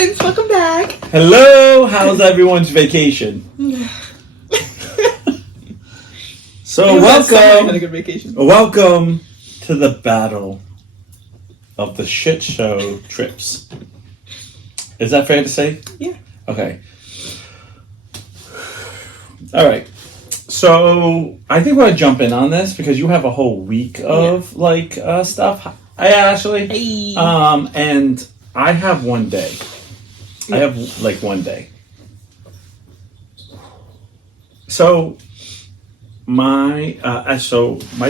friends, welcome back. Hello, how's everyone's vacation? So welcome. Had a good vacation. Welcome to the battle of the shit show trips. Is that fair to say? Yeah. Okay. All right. So I think we're gonna jump in on this because you have a whole week of stuff. Hi, Ashley. Hey. And I have one day. I have one day. So my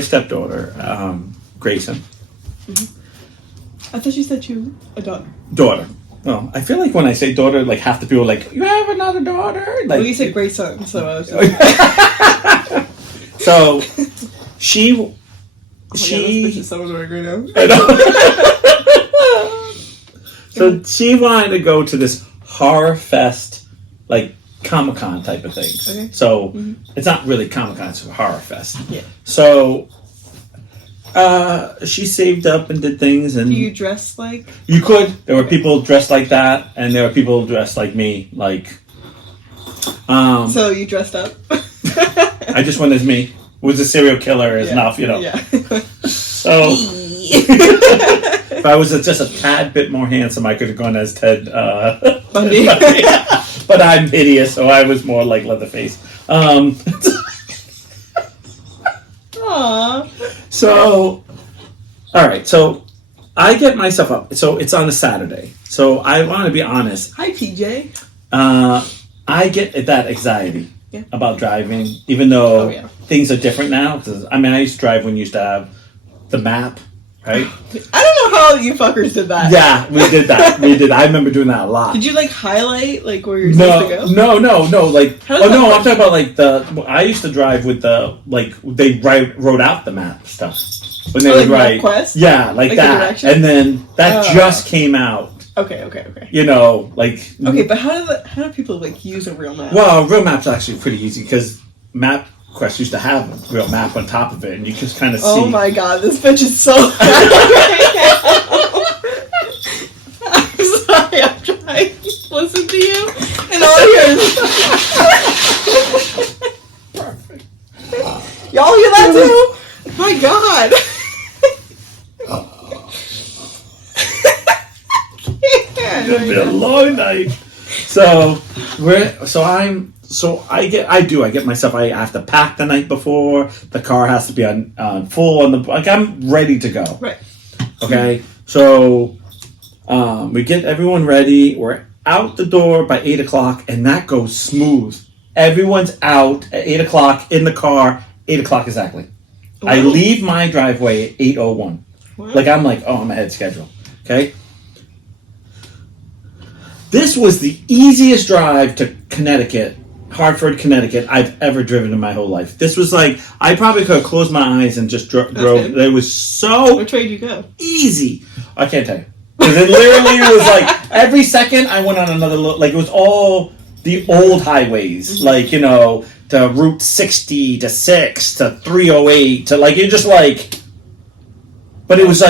stepdaughter, Grayson. I thought you said you a daughter. Daughter. Well, I feel like when I say daughter, like half the people are like, you have another daughter? Like, Well, you said great son, so I was So she God, this bitch is so annoying right now. I know. So she wanted to go to this horror fest, like Comic-Con type of thing. Okay. So it's not really Comic-Con, it's a horror fest. Yeah. So she saved up and did things, and Do you dress like? you could. There were people dressed like that, and there were people dressed like me. So you dressed up? I just went as me. Was a serial killer is enough, you know. Yeah. So if I was just a tad bit more handsome, I could have gone as Ted Bundy. But I'm hideous, so I was more like Leatherface. Aww. So, all right. So I get myself up. So it's on a Saturday. So I want to be honest. Hi, PJ. I get that anxiety Yeah. about driving, even though Oh, yeah. things are different now. 'Cause, I mean, I used to drive when you used to have the map, right? I don't know how you fuckers did that. Yeah, we did that. We did. I remember doing that a lot. Did you highlight where you're supposed to go? No. Like, How does that I'm work? talking about I used to drive with they wrote out the map stuff when they would write. MapQuest? Yeah, like the that, directions? and then that Oh. just came out. Okay. You know, like Okay, but how do people use a real map? Well, real map's actually pretty easy because MapQuest used to have a real map on top of it, and you just kind of see. Oh my god, this bitch is so happy right now. I'm sorry, I'm trying to listen to you, and all I hear is... Perfect. Y'all hear that too? My god. It's gonna be a long night. I get myself. I have to pack the night before. The car has to be on full on the. I'm ready to go. Right. Okay. So we get everyone ready. We're out the door by 8:00, and that goes smooth. Everyone's out at 8:00 in the car. 8:00 exactly. Wow. I leave my driveway at 8:01. Wow. I'm ahead of schedule. Okay. This was the easiest drive to Connecticut, Hartford, Connecticut, I've ever driven in my whole life. This was I probably could have closed my eyes and just drove. It was so Which way did you go? easy. I can't tell you. Because it literally was every second I went on another, it was all the old highways, to Route 60 to 6 to 308 to but it was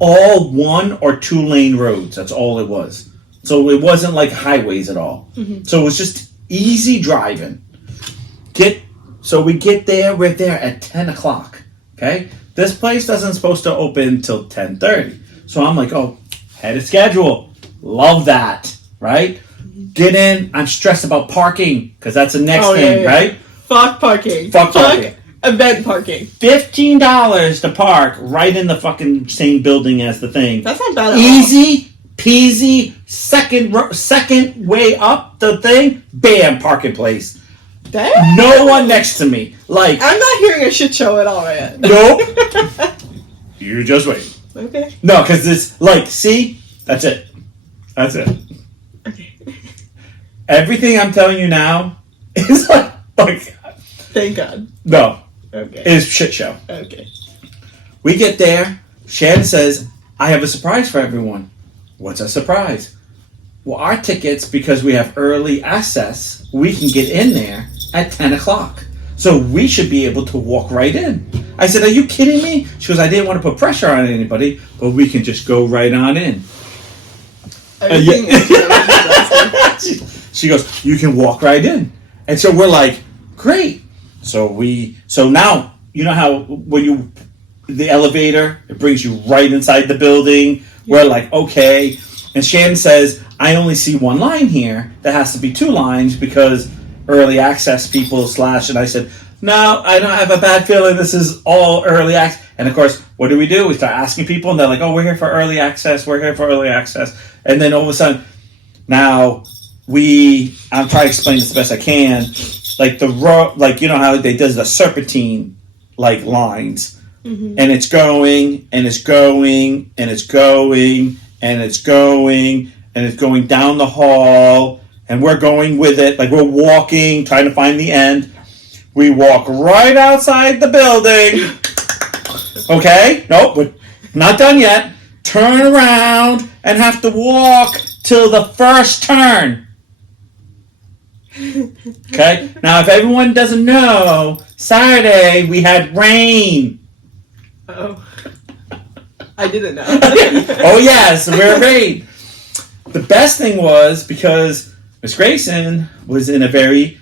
all 1 or 2 lane roads. That's all it was. So it wasn't highways at all. Mm-hmm. So it was just easy driving. So we get there. We're there at 10:00. Okay, this place doesn't supposed to open till 10:30. So I'm ahead of schedule. Love that, right? Get in. I'm stressed about parking because that's the next thing, right? Fuck parking. Fuck parking. Event parking. $15 to park right in the fucking same building as the thing. That's not bad at all. Easy peasy. Second way up the thing. Bam, parking place. Damn. No one next to me. I'm not hearing a shit show at all yet. Nope. You just wait. Okay. No, because it's see? That's it. That's it. Okay. Everything I'm telling you now is Thank God. no. Okay. It's shit show. Okay. We get there. Shannon says, I have a surprise for everyone. What's a surprise? Well, our tickets, because we have early access, we can get in there at 10:00. So we should be able to walk right in. I said, are you kidding me? She goes, I didn't want to put pressure on anybody, but we can just go right on in. Everything is She goes, you can walk right in. And so we're like, great. So now, you know how when the elevator, it brings you right inside the building. We're like, okay. And Shannon says, I only see one line here. That has to be two lines because early access people / and I said, no, I don't have a bad feeling this is all early access. And of course, what do? We start asking people and they're like, oh, we're here for early access. We're here for early access. And then all of a sudden, now I'm trying to explain this the best I can. Like like, you know how they does the serpentine like lines. Mm-hmm. And it's going and it's going and it's going and it's going and it's going down the hall. And we're going with it. Like we're walking, trying to find the end. We walk right outside the building. Okay? Nope, we're not done yet. Turn around and have to walk till the first turn. Okay? Now, if everyone doesn't know, Saturday we had rain. Oh. I didn't know. Oh, yes, we're rain. The best thing was because Miss Grayson was in a very...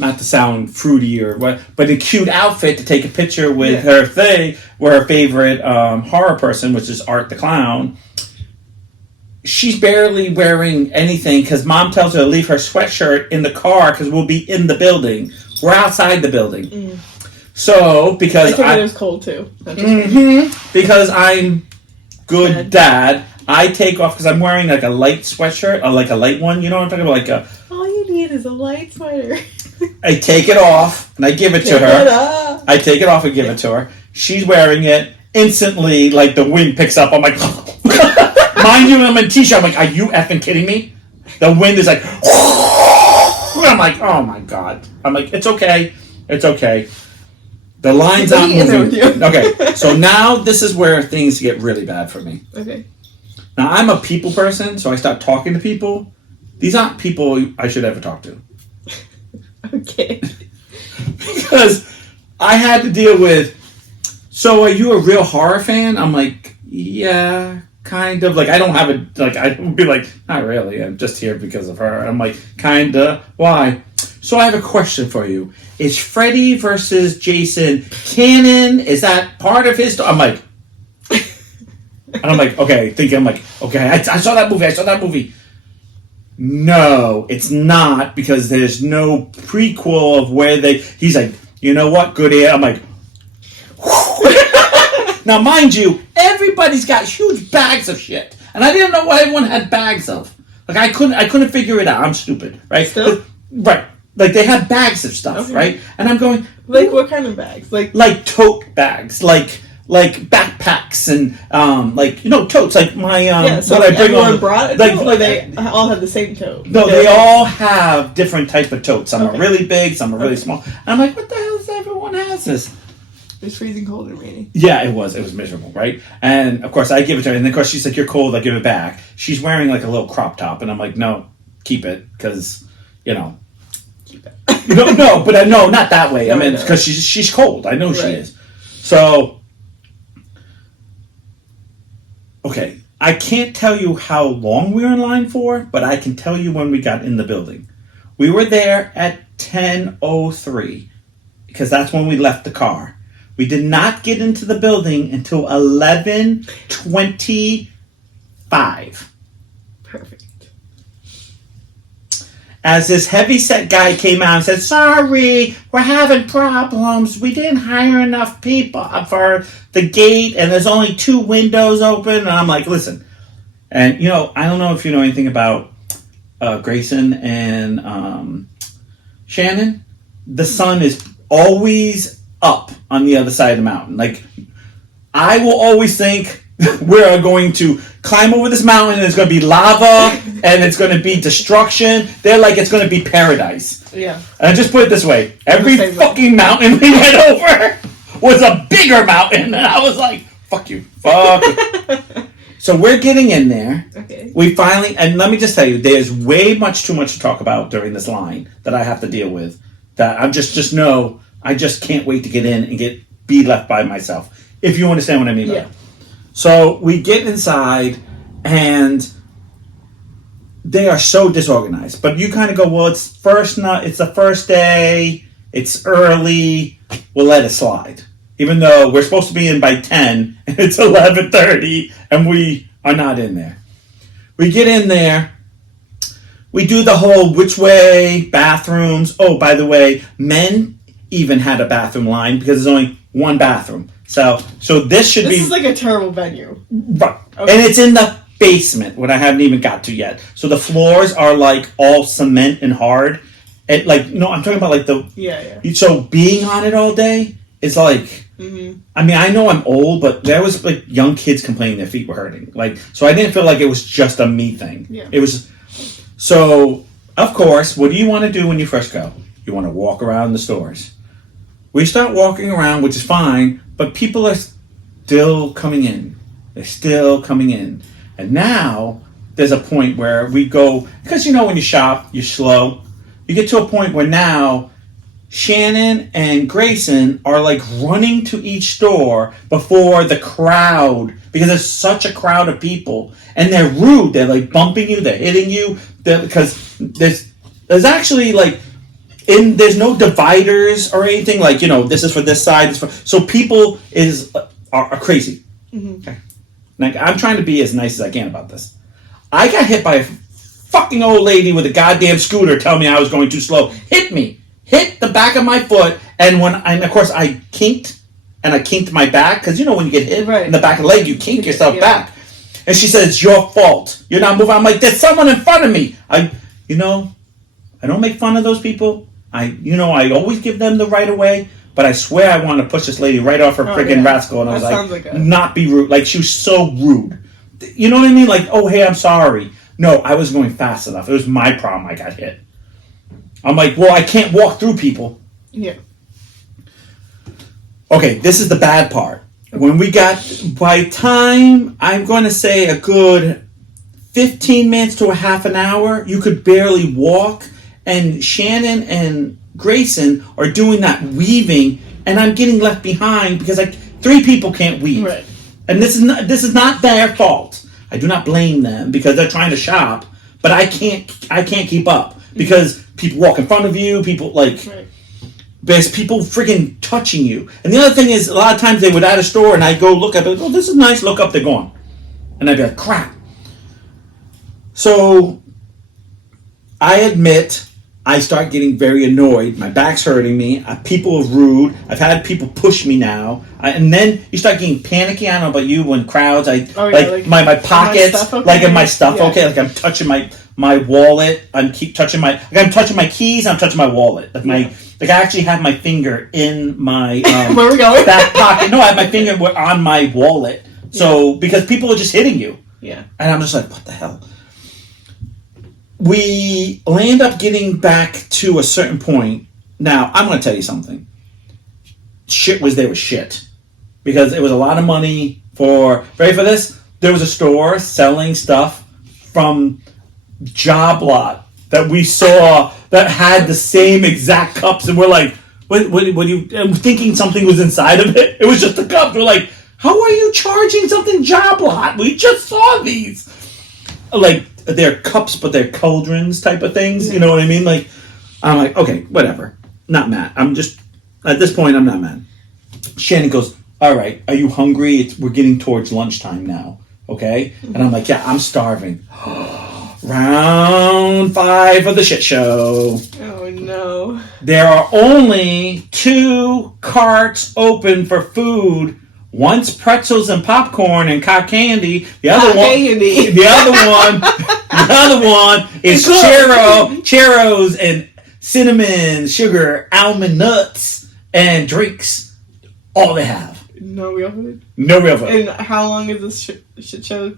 not to sound fruity or what, but a cute outfit to take a picture with her thing, with her favorite horror person, which is Art the Clown. She's barely wearing anything because Mom tells her to leave her sweatshirt in the car because we'll be in the building. We're outside the building. Mm. So, because it was cold too. Because I'm good dad, I take off because I'm wearing like a light sweatshirt, or like a light one. You know what I'm talking about? All you need is a light sweater. I take it off and I give it to her. I take it off and give it to her. She's wearing it. Instantly, like the wind picks up. I'm like, mind you, I'm in a t-shirt. I'm like, are you effing kidding me? The wind is like, I'm like, oh my God. I'm like, it's okay. It's okay. The line's not moving. Okay, so now this is where things get really bad for me. Okay. Now, I'm a people person, so I start talking to people. These aren't people I should ever talk to. Okay. Because I had to deal with, so are you a real horror fan? I'm like, yeah, kind of. Like, I don't have a, like, I would be like, not really. I'm just here because of her. I'm like, kind of. Why? So I have a question for you. Is Freddy versus Jason canon? Is that part of his story? I'm like, and I'm like, okay, thinking, I'm like, okay, I saw that movie. No, it's not, because there's no prequel of where he's like, you know what, good air. I'm like, now mind you, everybody's got huge bags of shit. And I didn't know what everyone had bags of. Like, I couldn't figure it out. I'm stupid, right? Still? Right. Like, they have bags of stuff, okay. Right? And I'm going... Like, what kind of bags? Like tote bags. Like backpacks and like, you know, totes, like my so what I bring on, brought a tote, or they all have the same tote? No, they all have different type of totes. Some are really big, some are really small. And I'm like, what the hell is everyone has this? It's freezing cold and rainy. Yeah, it was miserable, right? And of course I give it to her, and of course she's like, you're cold, I give it back. She's wearing like a little crop top, and I'm like, no, keep it, because keep it. no, but no, not that way. I mean, because she's cold. I know she is. So. Okay, I can't tell you how long we were in line for, but I can tell you when we got in the building. We were there at 10:03, because that's when we left the car. We did not get into the building until 11:25. Perfect. As this heavy-set guy came out and said, sorry, we're having problems. We didn't hire enough people for the gate, and there's only 2 windows open. And I'm like, listen. And, I don't know if you know anything about Grayson and Shannon. The sun is always up on the other side of the mountain. Like, I will always think we're going to climb over this mountain and it's going to be lava and it's going to be destruction. They're like, it's going to be paradise. Yeah. And just put it this way, every fucking mountain we went over was a bigger mountain, and I was like, fuck you. So we're getting in there. Okay. We finally, and let me just tell you, there's way too much to talk about during this line that I have to deal with. That I'm just know, I just can't wait to get in and be left by myself. If you understand what I mean by that. So we get inside, and they are so disorganized. But you kind of go, well, it's the first day, it's early, we'll let it slide. Even though we're supposed to be in by 10, and it's 11:30, and we are not in there. We get in there, we do the whole which way, bathrooms. Oh, by the way, men even had a bathroom line because there's only one bathroom. So this should be... This is like a terrible venue. Right. Okay. And it's in the basement, what I haven't even got to yet. So the floors are like all cement and hard. I'm talking about like the... Yeah. So being on it all day is like... Mm-hmm. I mean, I know I'm old, but there was like young kids complaining their feet were hurting. So I didn't feel like it was just a me thing. Yeah. It was... So, of course, what do you want to do when you first go? You want to walk around the stores. We start walking around, which is fine, but people are still coming in. They're still coming in. And now, there's a point where we go... Because, when you shop, you're slow. You get to a point where now... Shannon and Grayson are like running to each store before the crowd, because there's such a crowd of people, and they're rude. They're like bumping you, they're hitting you, because there's actually like there's no dividers or anything. Like this is for this side. So people are crazy. Mm-hmm. Okay, like I'm trying to be as nice as I can about this. I got hit by a fucking old lady with a goddamn scooter, telling me I was going too slow. Hit the back of my foot, and of course I kinked my back, because when you get hit in the back of the leg, you kink yourself back. And she said, it's your fault. You're not moving. I'm like, there's someone in front of me. I don't make fun of those people. I always give them the right of way, but I swear I want to push this lady right off her friggin' rascal. And I was like, not be rude. Like, she was so rude. You know what I mean? Like, oh, hey, I'm sorry. No, I was going fast enough. It was my problem I got hit. I'm like, well, I can't walk through people. Yeah. Okay, this is the bad part. When we got, by time, I'm going to say a good 15 minutes to a half an hour, you could barely walk. And Shannon and Grayson are doing that weaving, and I'm getting left behind because three people can't weave. Right. And this is not their fault. I do not blame them because they're trying to shop, but I can't keep up. Because people walk in front of you, there's people freaking touching you. And the other thing is, a lot of times they would at a store and I'd go look up, oh, this is nice, look up, they're gone. And I'd be like, crap. So, I admit, I start getting very annoyed. My back's hurting me. People are rude. I've had people push me now. And then you start getting panicky. I don't know about you, when crowds, my pockets, in my stuff, okay, like I'm touching my wallet. I'm touching my keys. I'm touching my wallet. I actually have my finger in my where we going? back pocket. No, I have my finger on my wallet. So because people are just hitting you. Yeah. And I'm just like, what the hell? We end up getting back to a certain point. Now I'm going to tell you something. Shit was shit, because it was a lot of money for. Ready for this? There was a store selling stuff from Job Lot that we saw that had the same exact cups, and we're like, what you? I'm thinking something was inside of it. It was just a cup. We're like, how are you charging something Job Lot? We just saw these. Like, they're cups, but they're cauldrons type of things. You know what I mean? Like, I'm like, okay, whatever. Not mad. I'm just, at this point, I'm not mad. Shannon goes, all right, are you hungry? We're getting towards lunchtime now. Okay? And I'm like, yeah, I'm starving. Round 5 of the shit show. Oh, no. There are only 2 carts open for food. One's pretzels and popcorn and cotton candy. The other one is churros and cinnamon, sugar, almond nuts, and drinks. All they have. No real food? No real food. And how long is this shit show?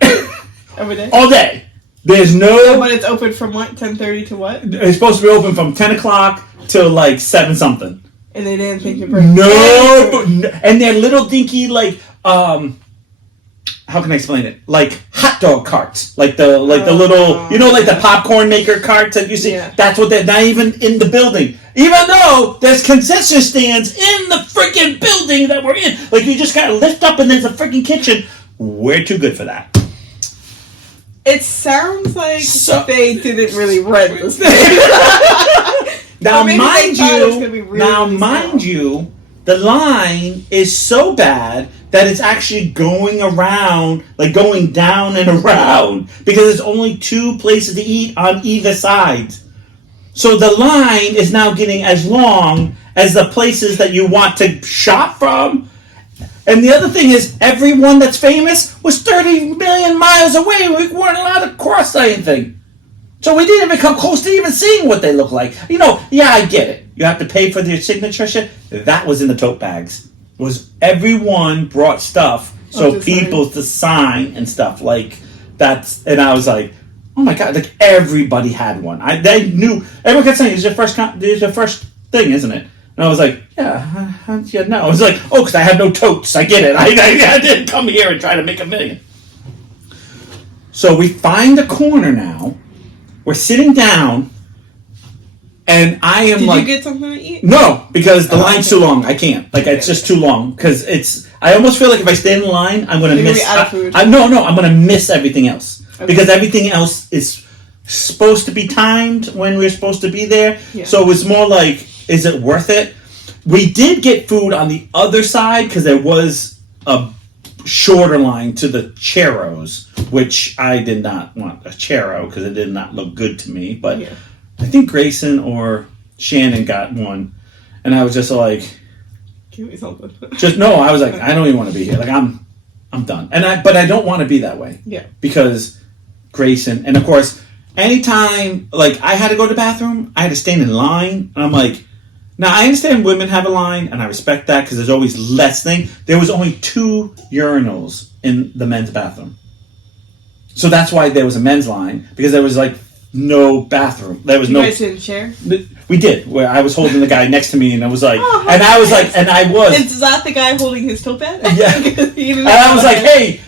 Every day? All day. There's no... But it's open from what? 10:30 to what? It's supposed to be open from 10 o'clock till like 7 something. And they didn't think you're No, and they're little dinky, how can I explain it? Like hot dog carts, the little, the popcorn maker carts that you see. Yeah. That's what they're not even in the building. Even though there's concession stands in the freaking building that we're in, like you just gotta lift up and there's a freaking kitchen. We're too good for that. It sounds like So- they didn't really rent this thing. Now, Or maybe they thought it was gonna be really mind small. you, the line is so bad that it's actually going around, like going down and around, because there's only 2 places to eat on either side. So the line is now getting as long as the places that you want to shop from. And the other thing is, everyone that's famous was 30 million miles away. We weren't allowed to cross anything. So we didn't even come close to even seeing what they look like. You know, yeah, I get it. You have to pay for their signature shit. That was in the tote bags. Was everyone brought stuff so people to sign and stuff like that's. And I was like, oh my god, like everybody had one. They knew. Everyone kept saying, "This is your first thing, isn't it?" And I was like, yeah, no. I was like, oh, because I have no totes. I get it. I didn't come here and try to make a million. So we find a corner now. We're sitting down, and I am Did you get something to eat? no, because the line's too long. I can't. Like, it's just too long. Because I almost feel like if I stand in line, I'm going to miss. Be out of food. I'm going to miss everything else. Okay. Because everything else is supposed to be timed when we're supposed to be there. Yeah. So it's more like, is it worth it? We did get food on the other side because there was a shorter line to the churros, which I did not want a churro because it did not look good to me. But yeah. I think Grayson or Shannon got one, and I was just like, "Give me something." I was like, I don't even want to be here. Like I'm done. But I don't want to be that way. Yeah. Because Grayson, and of course, anytime like I had to go to the bathroom, I had to stand in line, and I'm like. Now, I understand women have a line, and I respect that because there's always less thing. There was only 2 urinals in the men's bathroom. So that's why there was a men's line, because there was, like, no bathroom. There was no... You guys didn't share? We did, where I was holding the guy next to me, and I was like... Is that the guy holding his toe pad? Yeah. And I was like, hey,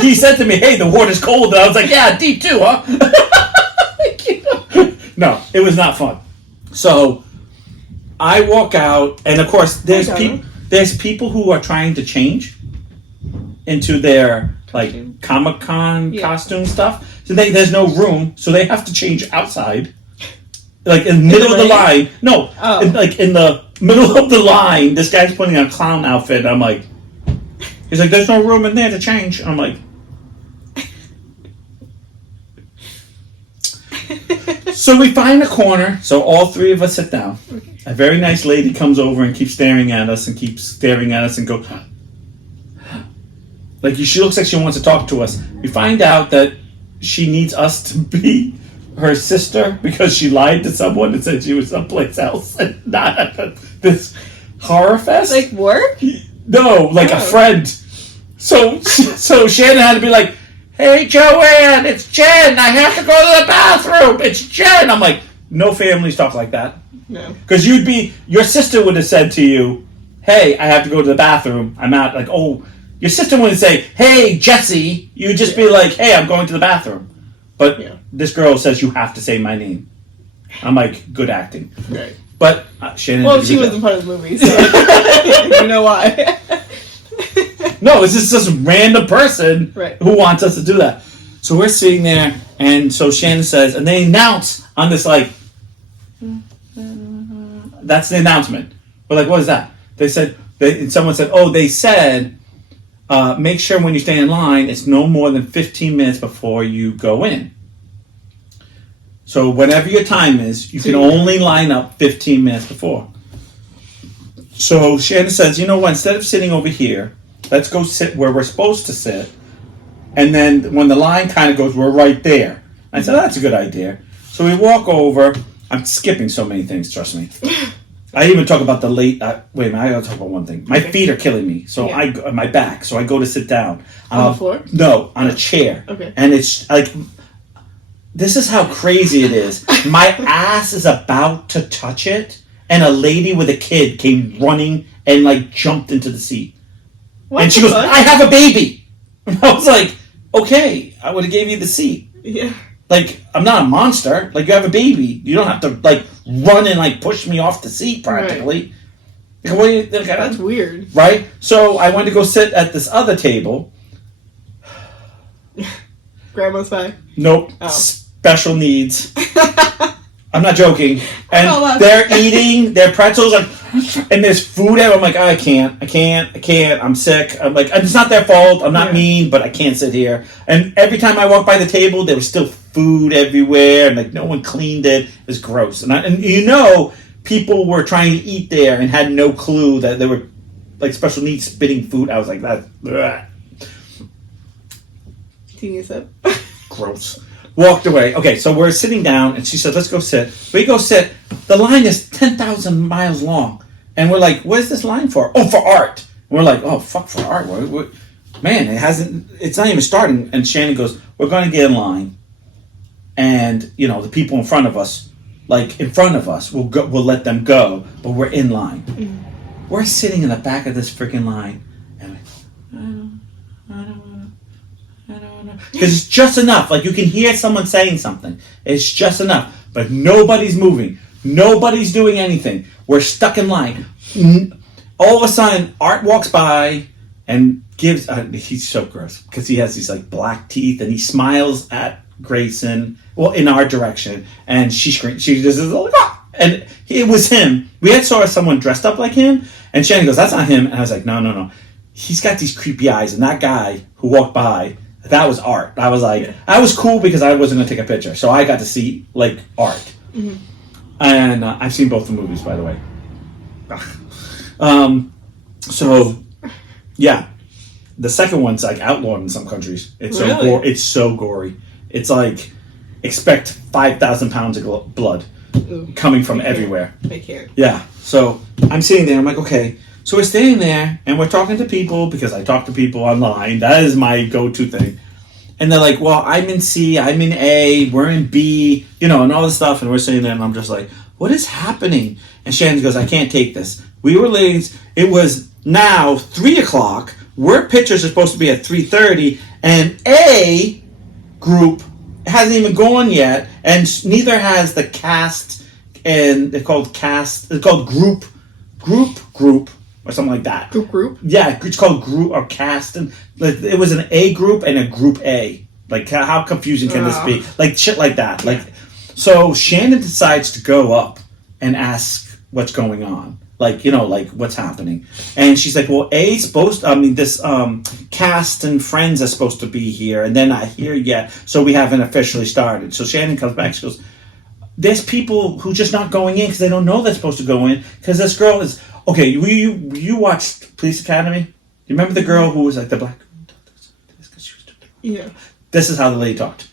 he said to me, hey, the water's cold. And I was like, yeah, deep too, huh? No, it was not fun. So... I walk out, and of course, there's people who are trying to change into their like Comic-Con costume stuff. So there's no room, so they have to change outside, like in the middle of the line. No, in the middle of the line, this guy's putting on a clown outfit. And I'm like, he's like, there's no room in there to change. And I'm like. So we find a corner, so all 3 of us sit down. Okay. A very nice lady comes over and keeps staring at us and goes, like she looks like she wants to talk to us. We find out that she needs us to be her sister because she lied to someone and said she was someplace else and not at this horror fest. Like work? No, like a friend. So Shannon had to be like, hey, Joanne, it's Jen. I have to go to the bathroom. It's Jen. I'm like, no families talk like that. No. Because your sister would have said to you, hey, I have to go to the bathroom. I'm out. Like, oh, your sister wouldn't say, hey, Jesse. You'd just be like, hey, I'm going to the bathroom. But this girl says you have to say my name. I'm like, good acting. Right. But Shannon. Well, she wasn't part of the movie, so you know why. No, it's just this random person who wants us to do that. So we're sitting there, and so Shannon says, and they announce on this, like, that's the announcement. We're like, what is that? They said, someone said, they said, make sure when you stay in line, it's no more than 15 minutes before you go in. So whenever your time is, you can only line up 15 minutes before. So Shannon says, you know what, instead of sitting over here, let's go sit where we're supposed to sit. And then when the line kind of goes, we're right there. I said, that's a good idea. So we walk over. I'm skipping so many things, trust me. I even talk about the late... wait a minute, I gotta talk about one thing. My feet are killing me. So my back. So I go to sit down. On the floor? No, on a chair. Okay. And it's like... This is how crazy it is. My ass is about to touch it. And a lady with a kid came running and like jumped into the seat. What and she goes, I have a baby. And I was like, okay, I would have gave you the seat. Yeah. Like, I'm not a monster. Like, you have a baby. You don't have to, like, run and, like, push me off the seat, practically. Right. That's weird. Right? So, I went to go sit at this other table. Grandma's back. Nope. Oh. Special needs. I'm not joking. And Oh, they're eating their pretzels, and there's food everywhere. I'm like, I can't. I'm sick. I'm like, it's not their fault. I'm not mean, but I can't sit here. And every time I walked by the table, there was still food everywhere, and like no one cleaned it. It was gross. And you know, people were trying to eat there and had no clue that they were like special needs spitting food. I was like, that. Teeny sip. Gross. Walked away. Okay, so we're sitting down, and she said, let's go sit. We go sit. The line is 10,000 miles long. And we're like, what is this line for? Oh, for art. And we're like, oh, fuck, for art. Man, it's not even starting. And Shannon goes, we're going to get in line. And, you know, the people in front of us, we'll let them go, but we're in line. Mm-hmm. We're sitting in the back of this freaking line. And I don't know. Because it's just enough. Like, you can hear someone saying something. It's just enough. But nobody's moving. Nobody's doing anything. We're stuck in line. All of a sudden, Art walks by and gives... he's so gross. Because he has these, like, black teeth. And he smiles at Grayson. Well, in our direction. And she screams. She just is like, ah! And it was him. We had saw someone dressed up like him. And Shannon goes, that's not him. And I was like, no. He's got these creepy eyes. And that guy who walked by... That was Art. I was like, I was cool because I wasn't going to take a picture. So I got to see, like, Art. Mm-hmm. And I've seen both the movies, by the way. So, yeah. The second one's, like, outlawed in some countries. It's it's so gory. It's like, expect 5,000 pounds of blood coming from everywhere. I can't. Yeah. So I'm sitting there. I'm like, okay. So we're standing there, and we're talking to people, because I talk to people online. That is my go-to thing. And they're like, well, I'm in C, I'm in A, we're in B, you know, and all this stuff. And we're sitting there, and I'm just like, what is happening? And Shannon goes, I can't take this. We were late. It was now 3 o'clock. Our pictures are supposed to be at 3:30, and A group hasn't even gone yet, and neither has the cast, and they're called group, or something like that. Group? Yeah, it's called group or cast. And it was an A group and a group A. Like, how confusing can this be? Like, shit like that. Like, so Shannon decides to go up and ask what's going on. Like, you know, like, what's happening. And she's like, well, this cast and friends are supposed to be here, and they're not here yet, so we haven't officially started. So Shannon comes back, she goes, there's people who just not going in because they don't know they're supposed to go in, because this girl is... Okay, you watched Police Academy? You remember the girl who was like the black girl? Yeah. This is how the lady talked.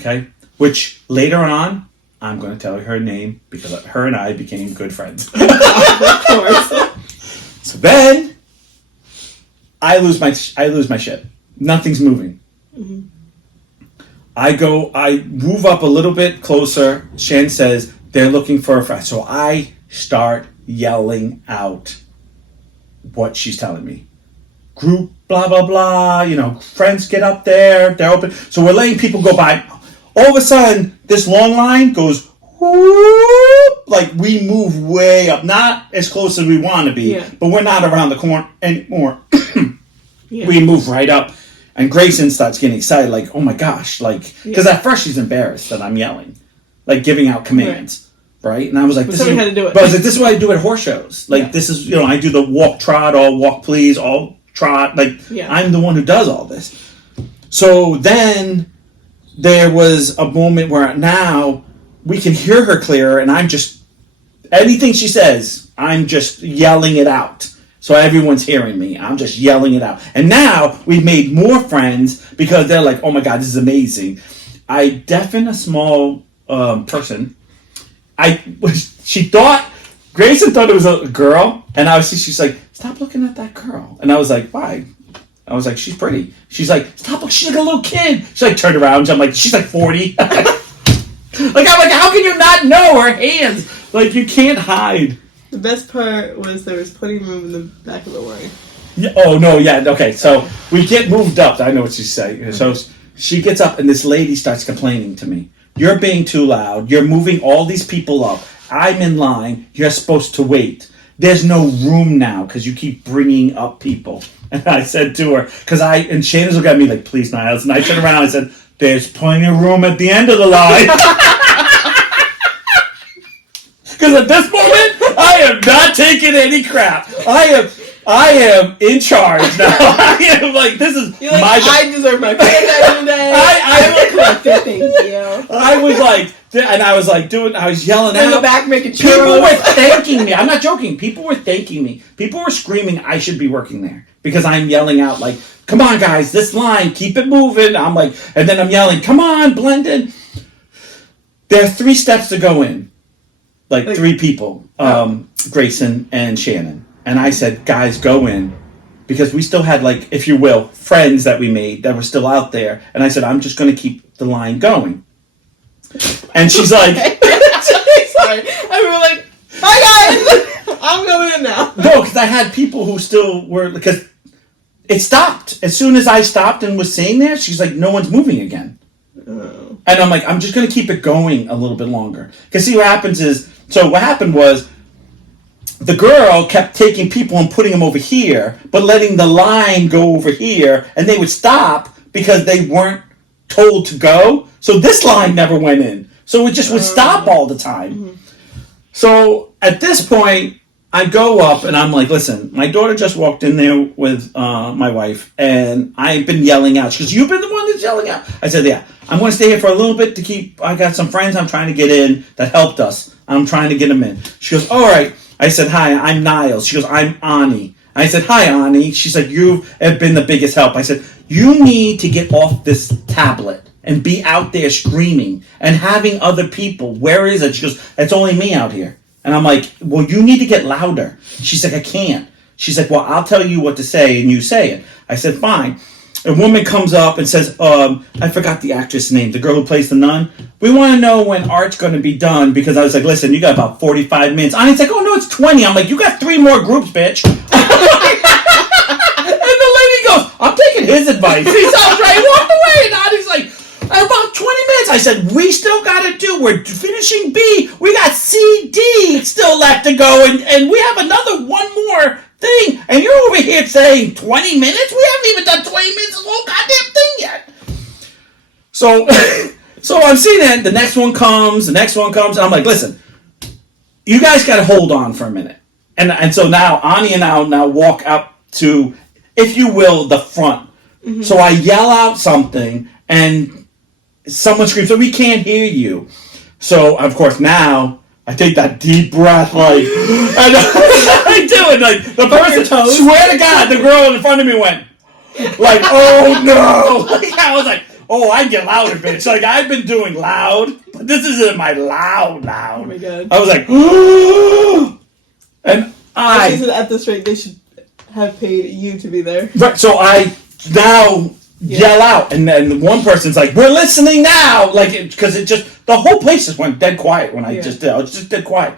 Okay? Which, later on, I'm going to tell you her name, because her and I became good friends. Of course. So then, I lose my shit. Nothing's moving. Mm-hmm. I move up a little bit closer. Shan says, they're looking for a friend. So I start yelling out what she's telling me. Group, blah, blah, blah. You know, friends get up there. They're open. So we're letting people go by. All of a sudden, this long line goes, whoop, like we move way up. Not as close as we want to be, but we're not around the corner anymore. We move right up. And Grayson starts getting excited, like, oh my gosh. Like, because at first she's embarrassed that I'm yelling. Like, giving out commands. Right? And I was like, this had to do it. But I was like, this is what I do at horse shows. Like, this is, you know, I do the walk, trot, all walk, please, all trot. Like, I'm the one who does all this. So then there was a moment where now we can hear her clearer, and I'm just, anything she says, I'm just yelling it out. So everyone's hearing me. I'm just yelling it out. And now we've made more friends because they're like, oh my God, this is amazing. I deafen a small person. Grayson thought it was a girl, and she's like, stop looking at that girl. And I was like, why? I was like, she's pretty. She's like, stop looking, she's like a little kid. She like turned around, I'm like, she's like 40. I'm like, how can you not know her hands? Like, you can't hide. The best part was there was plenty of room in the back of the line. Yeah, oh, no, yeah, okay. So we get moved up. I know what she's saying. Mm-hmm. So she gets up, and this lady starts complaining to me. You're being too loud. You're moving all these people up. I'm in line. You're supposed to wait. there's no room now because you keep bringing up people. And I said to her, and Shannon's looking at me like, please, Niles. And I turned around and I said, there's plenty of room at the end of the line. Because at this moment, I am not taking any crap. I am in charge now. I am like, this is You're like, my job. I deserve my payday today. I will collect it, thank you. I was like, and I was like I was yelling in out. the back making churros. People were thanking me. I'm not joking. People were thanking me. People were screaming I should be working there because I'm yelling out like, come on guys, this line, keep it moving. I'm like, and then I'm yelling, come on, blend in. There are 3 steps to go in. Like 3 people, Grayson and Shannon. And I said, guys, go in. Because we still had, like, if you will, friends that we made that were still out there. And I said, I'm just going to keep the line going. And she's like... Sorry. And we were like, hi, guys. I'm going in now. No, because I had people who still were... Because it stopped. As soon as I stopped and was saying that, she's like, no one's moving again. Oh. And I'm like, I'm just going to keep it going a little bit longer. Because see, what happens is... So what happened was... The girl kept taking people and putting them over here, but letting the line go over here, and they would stop because they weren't told to go. So this line never went in. So it just would stop all the time. Mm-hmm. So at this point, I go up and I'm like, listen, my daughter just walked in there with my wife, and I've been yelling out. She goes, you've been the one that's yelling out? I said, yeah. I'm going to stay here for a little bit to keep... I got some friends I'm trying to get in that helped us. I'm trying to get them in. She goes, all right. I said, hi, I'm Niles. She goes, I'm Ani. I said, hi, Ani. She's like, you have been the biggest help. I said, you need to get off this tablet and be out there screaming and having other people. Where is it? She goes, it's only me out here. And I'm like, well, you need to get louder. She's like, I can't. She's like, well, I'll tell you what to say and you say it. I said, fine. A woman comes up and says, I forgot the actress name, the girl who plays the nun. We want to know when art's going to be done, because I was like, listen, you got about 45 minutes. Ani's like, oh, no, it's 20. I'm like, you got 3 more groups, bitch. And the lady goes, I'm taking his advice. He sounds right. He walked away. And Ani's like, about 20 minutes. I said, we still got to do, we're finishing B. We got C, D still left to go. And we have another one more thing, and you're over here saying 20 minutes? We haven't even done 20 minutes of the whole goddamn thing yet. So I'm seeing that the next one comes, and I'm like, listen, you guys got to hold on for a minute. And so now Ani and I now walk up to, if you will, the front. Mm-hmm. So I yell out something, and someone screams, so we can't hear you. So, of course, now I take that deep breath, like, and I do it, like, the person, swear to God, the girl in front of me went, like, oh no. Like, I was like, oh, I get louder, bitch. Like, I've been doing loud, but this isn't my loud. Oh my God. I was like, and at this rate, they should have paid you to be there. Right, so I now yell out, and then one person's like, we're listening now, like, because it just, the whole place just went dead quiet when I just did. I was just dead quiet.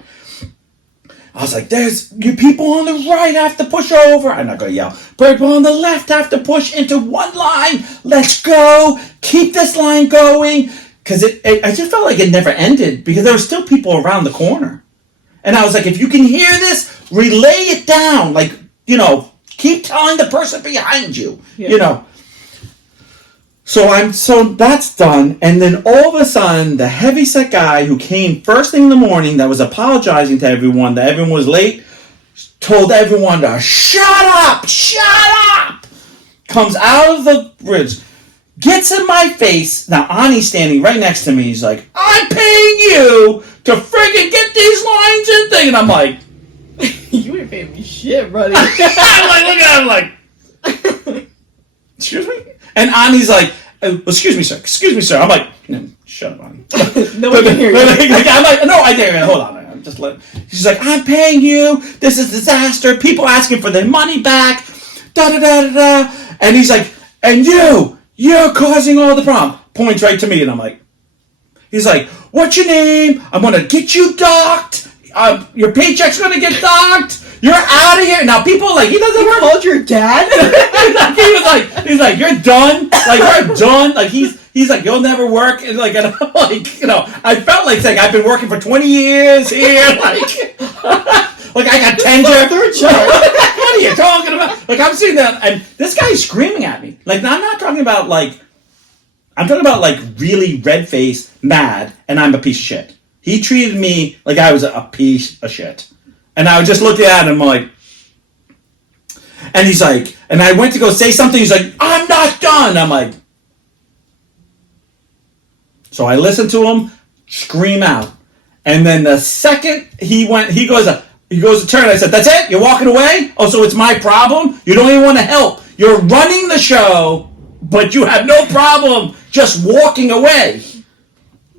I was like, there's, you people on the right have to push over. I'm not going to yell. People on the left have to push into one line. Let's go. Keep this line going. Because I just felt like it never ended, because there were still people around the corner. And I was like, if you can hear this, relay it down. Like, you know, keep telling the person behind you, you know. So that's done, and then all of a sudden, the heavyset guy who came first thing in the morning that was apologizing to everyone, that everyone was late, told everyone to shut up, comes out of the bridge, gets in my face. Now, Ani's standing right next to me. He's like, I'm paying you to friggin' get these lines in thing. And I'm like, you ain't paying me shit, buddy. I'm like, look at him, like, excuse me? And Ani's like, excuse me, sir. I'm like, no, shut up, Ani. No one can hear you. I'm like, no, I dare. Hold on. I'm just letting. She's like, I'm paying you. This is a disaster. People asking for their money back. Da-da-da-da-da. And he's like, and you're causing all the problem. Points right to me, and I'm like, he's like, what's your name? I'm going to get you docked. Your paycheck's going to get docked. You're out of here. Now people like, he doesn't work. Called your dad? he's like, you're done. Like, you're done. Like, he's like, you'll never work. And like, and I'm like, you know, I felt like saying, I've been working for 20 years here. Like, Like I got tender. Third chart. What are you talking about? Like I'm sitting there, and this guy's screaming at me. Like I'm not talking about like. I'm talking about like really red faced, mad, and I'm a piece of shit. He treated me like I was a piece of shit. And I was just looking at him like, and he's like, and I went to go say something, he's like, I'm not done. I'm like, so I listened to him scream out. And then the second he goes to turn, I said, that's it? You're walking away? Oh, so it's my problem? You don't even want to help. You're running the show, but you have no problem just walking away.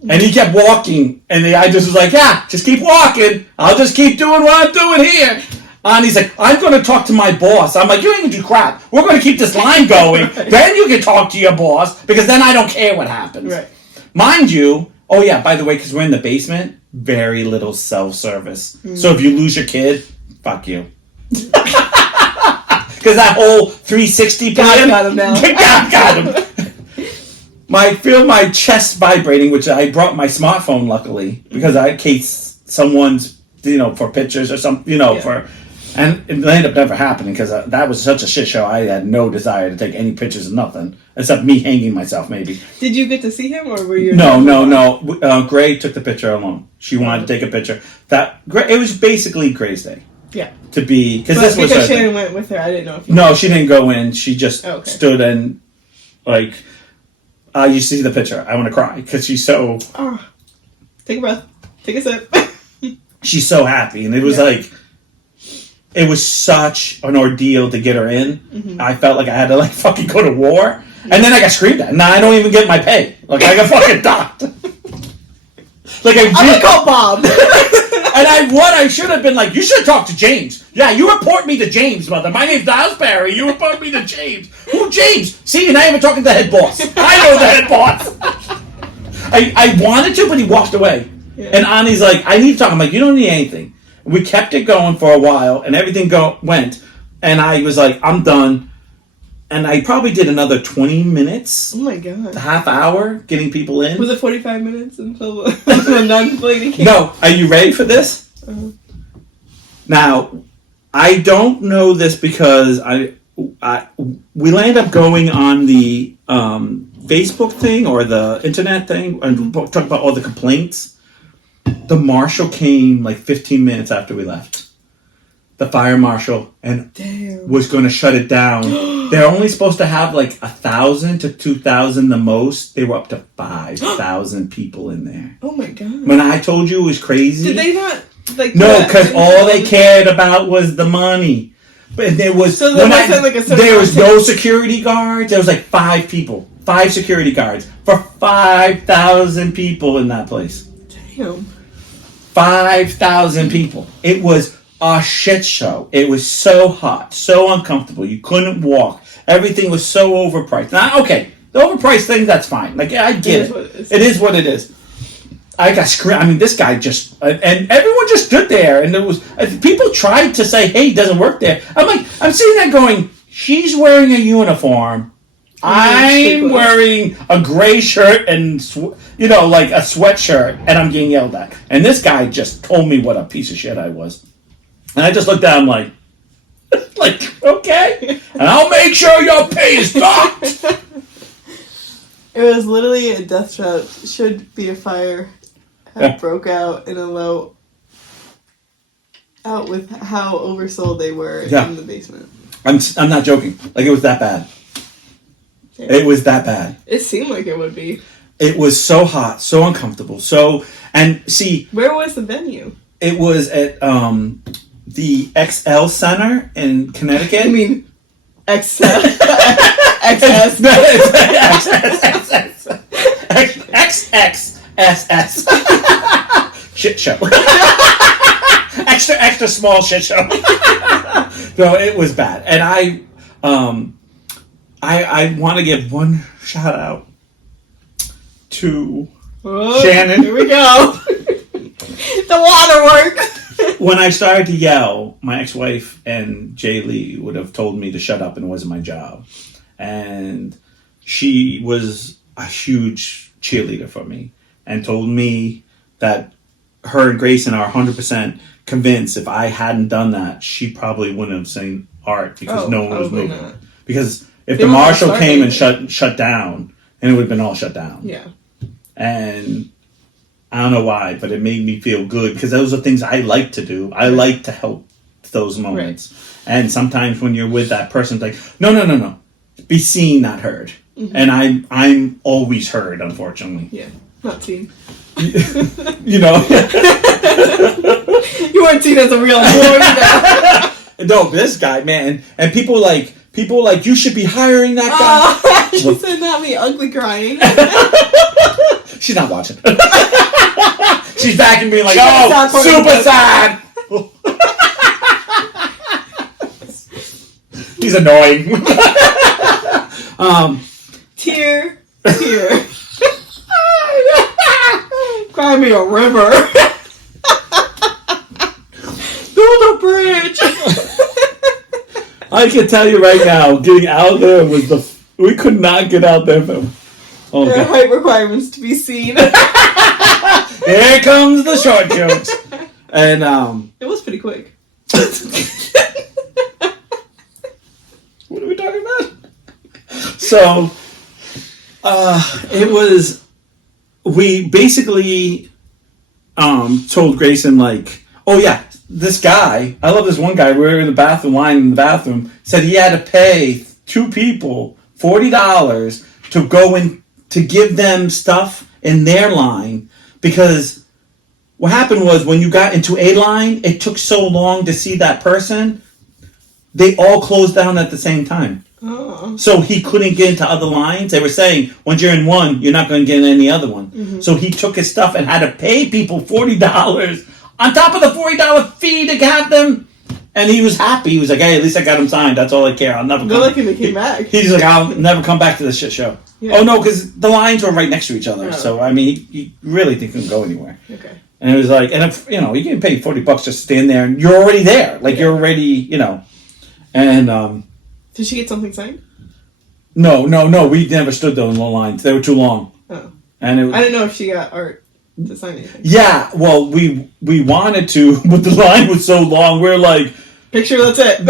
And he kept walking, and I just was like, yeah, just keep walking. I'll just keep doing what I'm doing here. And he's like, I'm going to talk to my boss. I'm like, you ain't going to do crap. We're going to keep this line going. Right. Then you can talk to your boss, because then I don't care what happens. Right. Mind you, oh yeah, by the way, because we're in the basement, very little self-service. So if you lose your kid, fuck you. Because that whole 360 plan. Got him now. Got him. I feel my chest vibrating, which I brought my smartphone, luckily, because I case someone's, for pictures or something, for, and it ended up never happening because that was such a shit show. I had no desire to take any pictures of nothing except me hanging myself, maybe. Did you get to see him, or were you? No. Gray took the picture alone. She wanted to take a picture. It was basically Gray's day. Yeah. To be because Shannon went with her. I didn't know if. No, she didn't go in. She just stood and like. You see the picture. I want to cry because she's so. Oh, take a breath. Take a sip. She's so happy, and it was like, it was such an ordeal to get her in. Mm-hmm. I felt like I had to like fucking go to war, and then I got screamed at. Now I don't even get my pay. Like I got fucking docked. Like I'm gonna call Bob. And I should have been like, you should talk to James. Yeah, you report me to James, mother. My name's Niles Barry. You report me to James. Who, James? See, and I even talking to the head boss. I know the head boss. I wanted to, but he walked away. Yeah. And Ani's like, I need to talk. I'm like, you don't need anything. We kept it going for a while, and everything went. And I was like, I'm done. And I probably did another 20 minutes. Oh my god. A half hour getting people in. Was it 45 minutes until the non-lady came? No. Are you ready for this? Uh-huh. Now, I don't know this because we landed up going on the Facebook thing or the internet thing and talk about all the complaints. The marshal came like 15 minutes after we left. The fire marshal and was going to shut it down. They're only supposed to have like 1,000 to 2,000 the most. They were up to 5,000 people in there. Oh my god! When I told you it was crazy, did they not like? No, because all they cared about was the money. But there was there was no security guards. There was like 5 security guards for 5,000 people in that place. Damn, 5,000 people. It was a shit show. It was so hot, so uncomfortable. You couldn't walk. Everything was so overpriced. Now, okay, the overpriced thing, that's fine. Like, I get it. It is what it is. I got screamed. I mean, this guy just, and everyone just stood there, and there was, people tried to say, hey, he doesn't work there. I'm like, I'm sitting there going, she's wearing a uniform. I'm wearing a gray shirt and, like a sweatshirt, and I'm getting yelled at. And this guy just told me what a piece of shit I was. And I just looked at him like, okay. And I'll make sure your pay is docked. It was literally a death trap. Should be a fire that broke out in a low, out with how oversold they were in the basement. I'm not joking. Like, it was that bad. Yeah. It was that bad. It seemed like it would be. It was so hot, so uncomfortable. And see. Where was the venue? It was at, the XL Center in Connecticut. I mean, XL. XS. XXSS. Shit show. Extra small shit show. No, it was bad. And I want to give one shout out to Shannon. Here we go. The waterworks. When I started to yell, my ex-wife and Jay Lee would have told me to shut up and it wasn't my job. And she was a huge cheerleader for me and told me that her and Grayson are 100% convinced if I hadn't done that, she probably wouldn't have seen art because no one was moving. Not. Because if They the wouldn't have marshal came and started shut down, then it would have been all shut down. Yeah. And I don't know why, but it made me feel good because those are things I like to do. I like to help those moments. Right. And sometimes when you're with that person, it's like, no. Be seen, not heard. Mm-hmm. And I'm always heard, unfortunately. Yeah, not seen. You know. You weren't seen as a real boy. No, this guy, man. And people like, you should be hiring that guy. She said not me, ugly crying. She's not watching. She's back and being like, super sad. He's annoying. Tear. Cry me a river. Build a bridge. I can tell you right now, getting out there was we could not get out there. There are height requirements to be seen. Here comes the short jokes. And it was pretty quick. What are we talking about? So, it was, we basically told Grayson, like, oh yeah, this guy, I love this one guy, we were in the bathroom, lying in the bathroom, said he had to pay 2 people $40 to go in, to give them stuff in their line, because what happened was when you got into a line, it took so long to see that person, they all closed down at the same time. Oh. So he couldn't get into other lines. They were saying, once you're in one, you're not going to get in any other one. Mm-hmm. So he took his stuff and had to pay people $40 on top of the $40 fee to have them. And he was happy. He was like, hey, at least I got him signed. That's all I care. I'll never come. Good luck if he came back. He's like, I'll never come back to this shit show. Yeah. Oh, no, because the lines were right next to each other. Oh. So, I mean, he really couldn't go anywhere. Okay. And it was like, and if, you get paid $40 just to stand there, and you're already there. Like, you're already, And, did she get something signed? No. We never stood there in the lines. They were too long. Oh. And I didn't know if she got art to sign anything. Yeah, well, we wanted to, but the line was so long. We're like, picture, that's it.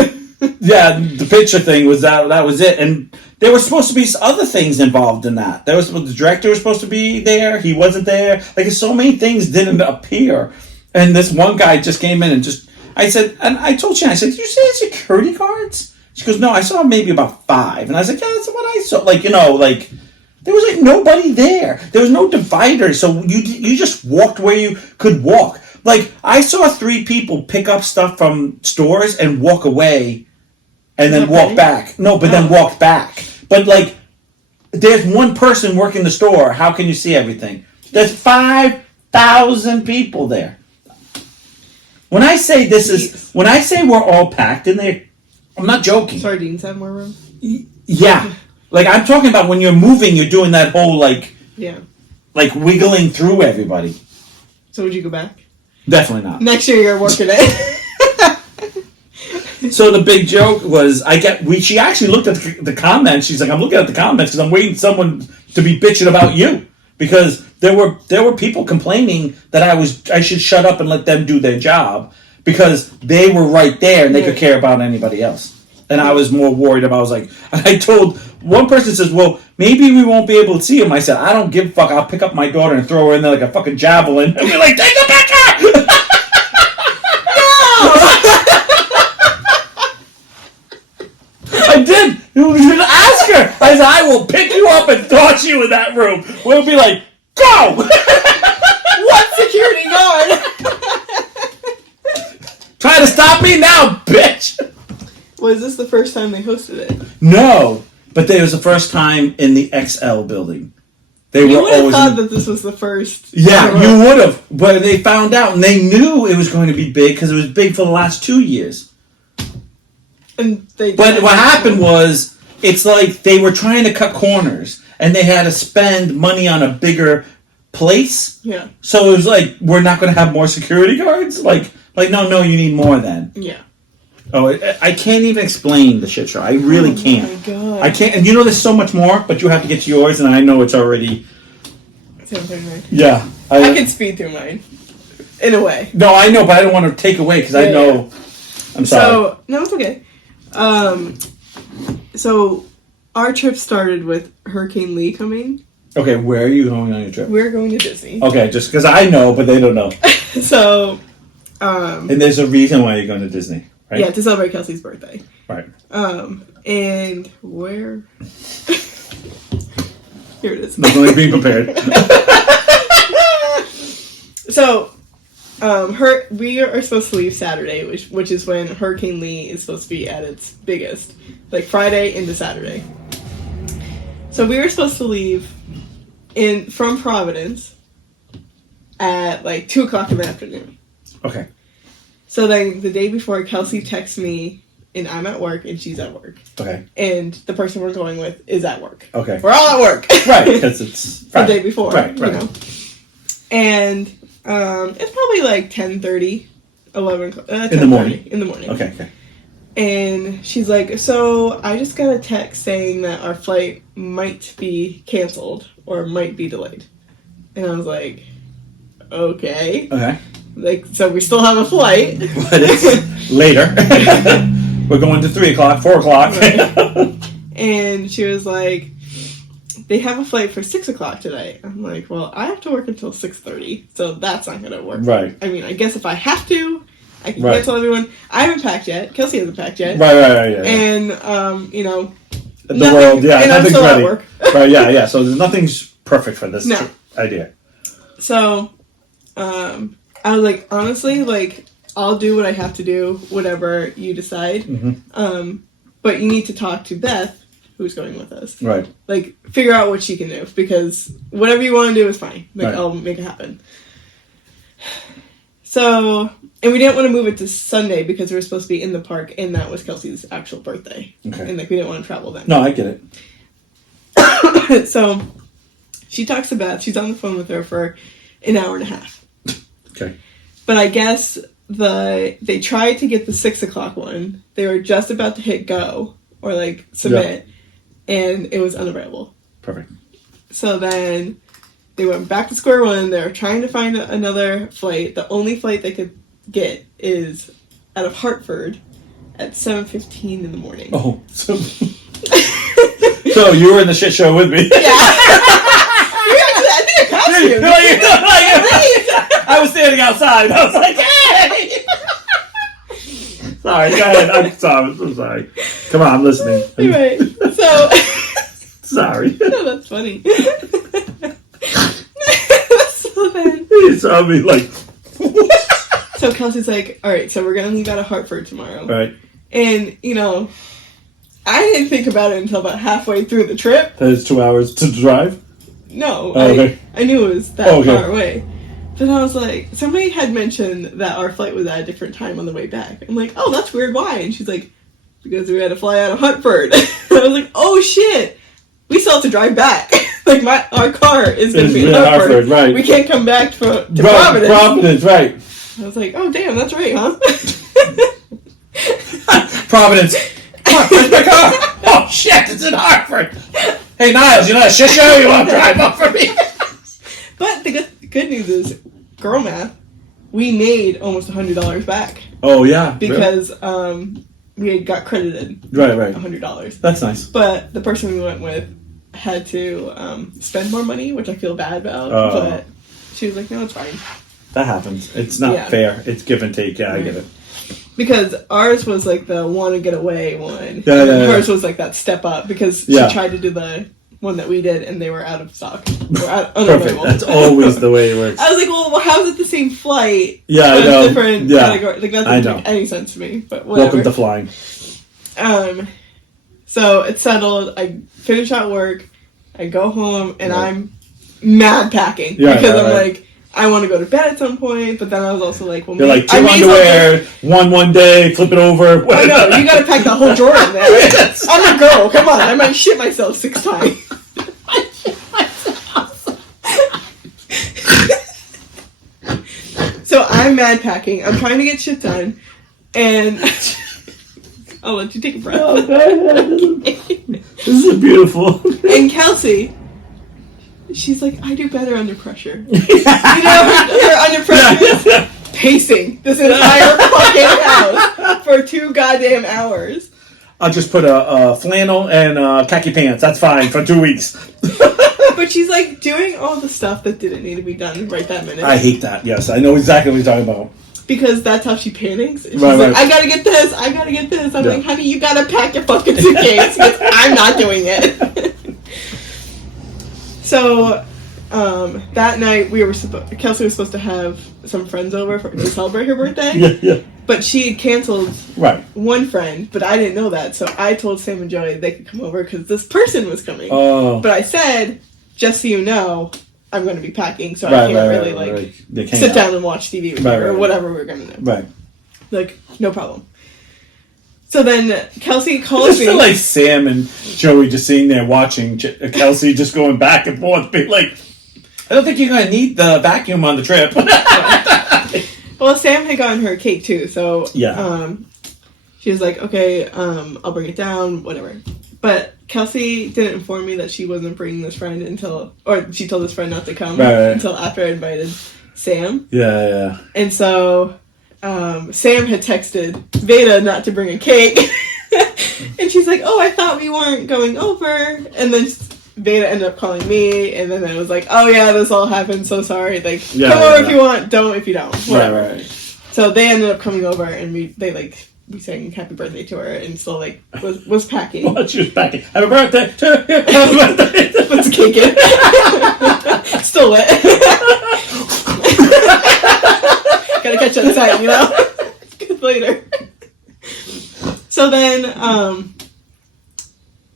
Yeah, the picture thing was that was it. And there were supposed to be other things involved in that. The director was supposed to be there. He wasn't there. Like, so many things didn't appear. And this one guy just came in and I said, and I told Shannon, I said, did you say security guards? She goes, no, I saw maybe about 5. And I was like, yeah, that's what I saw. Like, there was like nobody there. There was no divider. So you just walked where you could walk. Like, I saw 3 people pick up stuff from stores and walk away and then walk back. No, but then walk back. But, like, there's one person working the store. How can you see everything? There's 5,000 people there. When I say we're all packed in there, I'm not joking. Sardines have more room? Yeah. Like, I'm talking about when you're moving, you're doing that whole, like wiggling through everybody. So would you go back? Definitely not. Next year you're working it. So the big joke was, she actually looked at the comments. She's like, I'm looking at the comments because I'm waiting for someone to be bitching about you. Because there were people complaining that I should shut up and let them do their job because they were right there and they could care about anybody else. And I was more worried about, and I told, one person says, well, maybe we won't be able to see him. I said, I don't give a fuck. I'll pick up my daughter and throw her in there like a fucking javelin and be like, take the picture! No! I did. You should ask her. I said, I will pick you up and toss you in that room. We'll be like, go! What security guard? Try to stop me now, bitch! Was this the first time they hosted it? No, but it was the first time in the XL building. You would have thought that this was the first. Yeah, you would have. But they found out, and they knew it was going to be big because it was big for the last 2 years. But what happened was, it's like they were trying to cut corners, and they had to spend money on a bigger place. Yeah. So it was like, we're not going to have more security guards? Like no, you need more then. Yeah. Oh, I can't even explain the shit show. I really can't. Oh my God. I can't. And there's so much more, but you have to get to yours, and I know it's already... 7:39. Yeah. I can speed through mine. in a way. No, I know, but I don't want to take away because I know. I'm sorry. So no, it's okay. So our trip started with Hurricane Lee coming. Okay, where are you going on your trip? We're going to Disney. Okay, just because I know, but they don't know. So, and there's a reason why you're going to Disney, right? Yeah, to celebrate Kelsey's birthday. Right. And where? Here it is. Definitely being prepared. So, we are supposed to leave Saturday, which is when Hurricane Lee is supposed to be at its biggest, like Friday into Saturday. So we were supposed to leave from Providence at like 2:00 in the afternoon. Okay. So then the day before, Kelsey texts me, and I'm at work, and she's at work. Okay. And the person we're going with is at work. Okay. We're all at work. Right, because it's the day before. Right. You know? And it's probably like 10:30, 11 in the morning. In the morning. Okay. And she's like, so I just got a text saying that our flight might be canceled or might be delayed. And I was like, okay. Okay. Like, so we still have a flight. But it's later. We're going to 3:00, 4:00. Right. And she was like, they have a flight for 6:00 today. I'm like, well, I have to work until 6:30, so that's not going to work. Right. I mean, I guess if I have to, I can cancel everyone. I haven't packed yet. Kelsey hasn't packed yet. Right, yeah. And, you know, the world, yeah, and nothing's I'm still ready. At work. Right, yeah. So nothing's perfect for this idea. So, I was like, honestly, like, I'll do what I have to do, whatever you decide. Mm-hmm. But you need to talk to Beth, who's going with us. Right. Like, figure out what she can do, because whatever you want to do is fine. Like, right. I'll make it happen. So, and we didn't want to move it to Sunday because we were supposed to be in the park, and that was Kelsey's actual birthday. Okay. And, like, we didn't want to travel then. No, I get it. So, she talks to Beth. She's on the phone with her for an hour and a half. Okay. But I guess they tried to get the 6:00 one. They were just about to hit go, or, like, submit, and it was unavailable. Perfect. So then they went back to square one. They were trying to find another flight. The only flight they could get is out of Hartford at 7:15 in the morning. Oh, so you were in the shit show with me. Yeah. I think I passed you. I was standing outside. I was like, hey! Sorry, go ahead. I'm sorry. Come on, I'm listening. Anyway, so... Sorry. No, that's funny. So then... You saw me like... So Kelsey's like, alright, so we're going to leave out of Hartford tomorrow. Right. And, you know, I didn't think about it until about halfway through the trip. That is 2 hours to drive? No, okay. I knew it was that far away. But I was like, somebody had mentioned that our flight was at a different time on the way back. I'm like, oh, that's weird, why? And she's like, because we had to fly out of Hartford. I was like, oh shit, we still have to drive back. Like, our car is going to be in Hartford. Right. We can't come back to Providence. Providence, right. I was like, oh damn, that's right, huh? Providence. Come on, where's my car? Oh shit, it's in Hartford. Hey Niles, you know that shit show? You want to drive up for me? But the good news is, girl math, we made almost $100 back. Oh yeah, because we had got credited. Right. $100. That's nice. But the person we went with had to spend more money, which I feel bad about. But she was like, no, it's fine. That happens. It's not fair. It's give and take. Yeah, I get it. Because ours was like the want to get away one. Yeah, hers was like that step up because she tried to do the one that we did and they were out of stock. Perfect. That's always the way it works. I was like, well, how is it the same flight? Yeah, I know. Different category. Like, that doesn't make any sense to me. But whatever. Welcome to flying. So it's settled. I finish out work. I go home and I'm mad packing because I'm like, I want to go to bed at some point, but then I was also like, well, you're like, 2 underwear, one day, flip it over. I know, you gotta pack the whole drawer in there. Yes. I'm a girl, come on, I might shit myself 6 times. So I'm mad packing, I'm trying to get shit done, and I'll let you take a breath. Oh, go ahead. This is beautiful. And Kelsey, she's like, I do better under pressure. Her under pressure is pacing this entire fucking house for 2 goddamn hours. I'll just put a flannel and khaki pants. That's fine for 2 weeks. But she's like doing all the stuff that didn't need to be done right that minute. I hate that. Yes, I know exactly what you're talking about. Because that's how she panics. She's right. like, I gotta get this. I'm like, honey, you gotta pack your fucking suitcase because I'm not doing it. So, that night Kelsey was supposed to have some friends over to celebrate her birthday. Yeah. But she had canceled one friend, but I didn't know that. So I told Sam and Joey they could come over because this person was coming. Oh. But I said, just so you know, I'm going to be packing, so I can't really sit down and watch TV with you or whatever we're going to do. Right. Like, no problem. So then Kelsey calls me. I feel like Sam and Joey just sitting there watching Kelsey just going back and forth, being like, I don't think you're going to need the vacuum on the trip. Well, Sam had gotten her a cake too, so she was like, okay, I'll bring it down, whatever. But Kelsey didn't inform me that she wasn't bringing this friend or she told this friend not to come until after I invited Sam. Yeah. And so Sam had texted Veda not to bring a cake. And she's like, oh, I thought we weren't going over. And then Veda ended up calling me, and then I was like, oh yeah, this all happened, so sorry. Like, come over if you want, don't if you don't. Whatever. Right. So they ended up coming over, and we sang happy birthday to her, and still was packing. Well, she was packing. Happy birthday to her. Happy birthday. Let's kick it. Still wet. Gotta catch that sight, you know? Good later. So then,